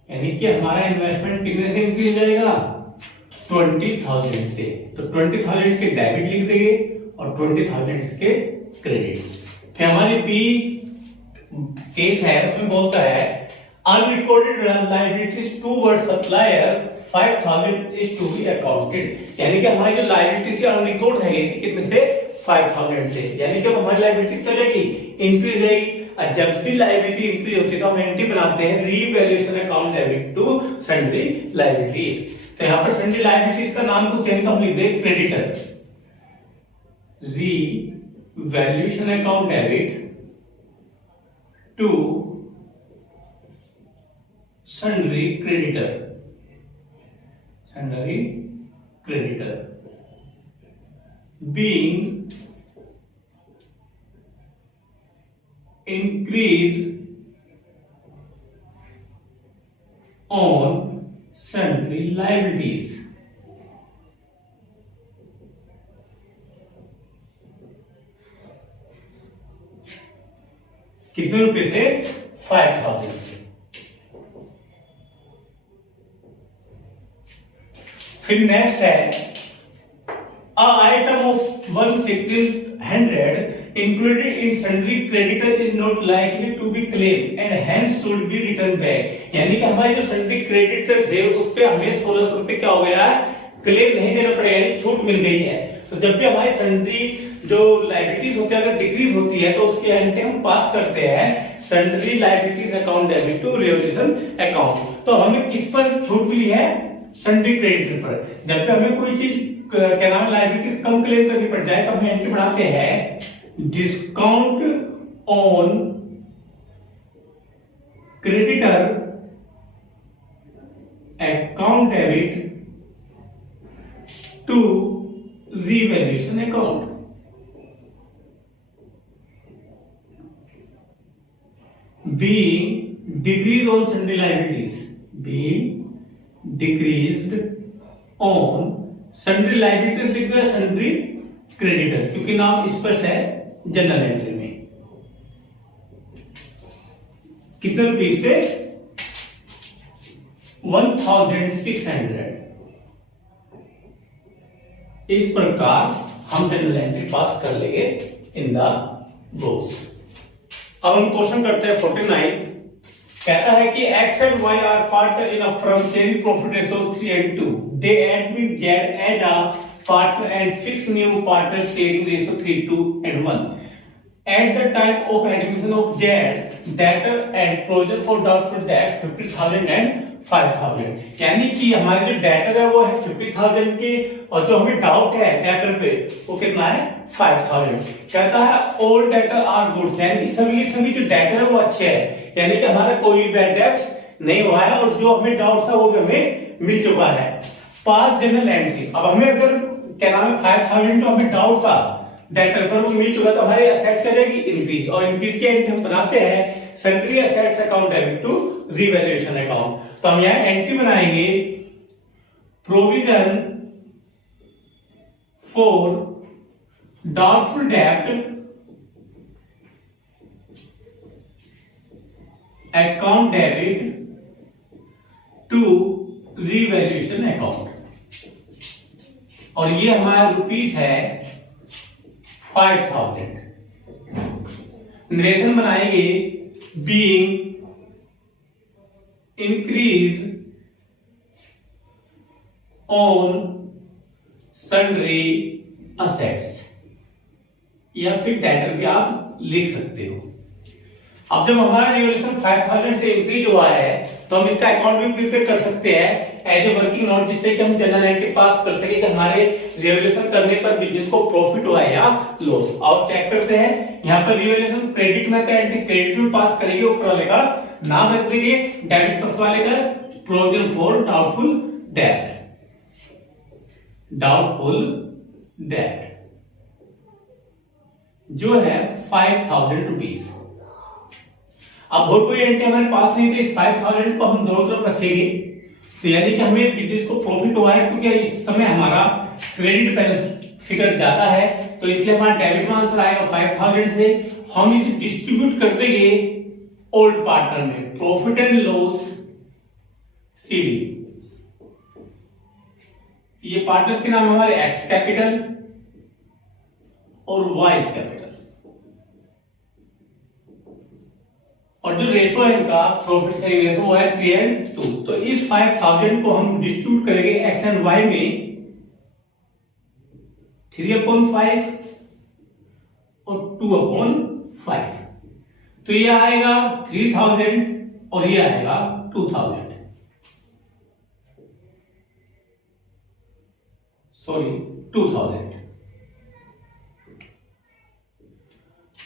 यानी कि हमारा इन्वेस्टमेंट कितने से इंक्रीज जाएगा 20,000 से। तो 20,000 इसके डेबिट लिख देंगे और 20,000 इसके क्रेडिट। फिर हमारी बी केस है उसमें बोलता है unrecorded liabilities toward supplier 5,000 is to be accounted, यानी कि हमारी जो लायबिलिटी से अनरिकॉर्ड है ये कितने से 5,000 से, यानी जब हमारी लायबिलिटी क्या जाएगी इंक्रीज रहेगी। और जब भी लायबिलिटी इंक्रीज होती है तो हम एंट्री बनाते हैं revaluation account debit to sundry liabilities. तो यहाँ पर सन्ड्री लायबिलिटीज का नाम कुछ है तो हम लिख दें creditor, revaluation account debit to sundry creditor, sundry creditor being increased on sundry liabilities। कितने रुपए से 5,000 से। फिर नेक्स्ट है a item of 1,600 included in sundry creditor is not likely to be claimed and hence should be returned back, यानी कि हमारे जो sundry creditor थे उस पे हमें 1,600 रुपए क्या हो गया क्लेम नहीं देना पड़ेगा, छूट मिल गई है। तो जब भी हमारी sundry जो लायबिलिटीज होती है अगर डिक्रीज होती है तो उसके एंट्री हम पास करते हैं sundry liabilities account debit to revaluation account. तो हमें किस पर छूट मिली है सन्ड्री क्रेडिटर पर। जब भी हमें कोई चीज क्या नाम लायबिलिटीज कम क्लेम करनी पड़ जाए तो हम एंट्री बढ़ाते हैं discount on creditor account debit to revaluation account. being decreased on sundry liabilities, being decreased on sundry liabilities लिख दो सन्ड्री क्रेडिटर, क्योंकि नाम स्पष्ट है जनरल एंट्री में। कितने रुपये से 1,600। इस प्रकार हम जनरल एंट्री पास कर लेंगे इन द बुक्स। अब हम क्वेश्चन करते हैं 49। कहता है कि x and y are partner in a firm sharing profit ratio 3 and 2. They admit Z as a partner and fix new partner sharing ratio 3, 2 and 1. At the time of admission of Z, debtor and provision for doubtful debt 50,000 and 5,000, यानी कि हमारे जो debtor है वो है 50,000 के और जो हमें डाउट है डेटर पे वो कितना है 5,000। कहता है ऑल डेटर आर गुड, यानी सभी जो डेटर है वो अच्छे हैं, यानी कि हमारा कोई भी बैड डेब्ट नहीं हुआ है और जो हमें डाउट था वो भी हमें मिल चुका है। पास जनरल एंट्री, अब हमें अगर क्या नाम है 5,000 तो हमें डाउट था डेटर पर वो मिल चुका तो हमारे असेट्स करेगी इंक्रीज, और इंक्रीज के एंट्री हम बनाते हैं sundry assets account debit to revaluation account. तो हम यहां एंट्री बनाएंगे प्रोविजन फॉर डाउटफुल डेब्ट account debit to revaluation account, और ये हमारा रुपीज है 5,000। नरेशन बनाएंगे being increase on sundry assets, या फिर डेटर भी आप लिख सकते हो। अब जब हमारा रिवोल्यूशन 5000 से इंक्रीज हुआ है तो हम इसका अकाउंट भी प्रिपेयर कर सकते हैं एज ए वर्किंग नोट, जिससे कि हम जनरल एंट्री पास कर सके कि हमारे रिवोल्यूशन करने पर बिजनेस को प्रॉफिट हुआ है या लॉस। और चेक करते हैं, यहाँ पर रिवोल्यूशन क्रेडिट में का एंट्री क्रेडिट में पास करेगी, ऊपर वाले का नाम रख दीजिए, डेबिट पक्ष वाले का provision for doubtful debt, doubtful debt जो है 5000 रुपीज। अब और कोई एंट्री हमारे पास नहीं, तो इस 5000 को हम दोनों तरफ रखेंगे, तो यानी कि हमें बिजनेस को प्रॉफिट हुआ है, क्योंकि इस समय हमारा क्रेडिट बैलेंस फिगर ज्यादा है, तो इसलिए हमारा डेबिट में आंसर आएगा 5000 से। हम इसे डिस्ट्रीब्यूट कर देंगे ओल्ड पार्टनर में, प्रॉफिट एंड लॉस सीडी। ये पार्टनर्स के नाम हमारे एक्स कैपिटल और वाइस कैपिटल, और जो रेशो है इनका प्रॉफिट से रेशो वो है 3:2। तो इस 5000 को हम डिस्ट्रीब्यूट करेंगे एक्स एंड वाई में 3/5 और 2/5। तो ये आएगा 3000 और ये आएगा 2000, सॉरी 2000।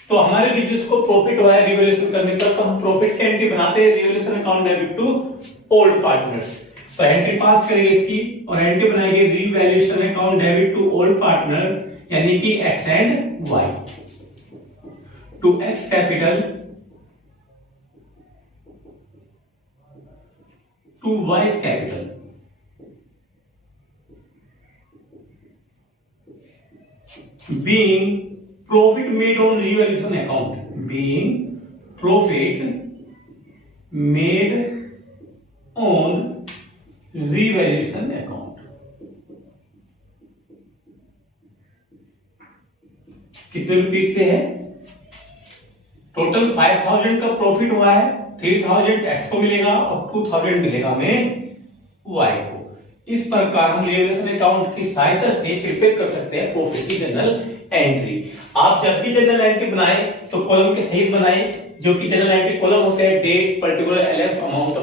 तो हमारे बिजनेस को प्रॉफिट हुआ है रिवोल्यूशन करने का, तो हम प्रॉफिट की एंट्री बनाते हैं, revaluation account debit to old partners. तो एंट्री पास करेंगे इसकी और एंट्री बनाएंगे revaluation account debit to old partner, यानी कि X and Y, to X capital to Y's capital, being profit made on revaluation account, being profit made on revaluation account। कितने rupees से है? Total 5000 का प्रॉफिट हुआ है, 3000 x को मिलेगा और 2000 मिलेगा हमें वाई को। इस प्रकार हम रिवैल्यूएशन अकाउंट की सहायता से प्रिपेयर कर सकते हैं प्रॉफिट की जनरल एंट्री। आप जब भी जनरल एंट्री बनाएं तो कॉलम के सहित बनाएं, जो कि जनरल एंट्री कॉलम होते हैं डेट, पर्टिकुलर, एलएफ, अमाउंट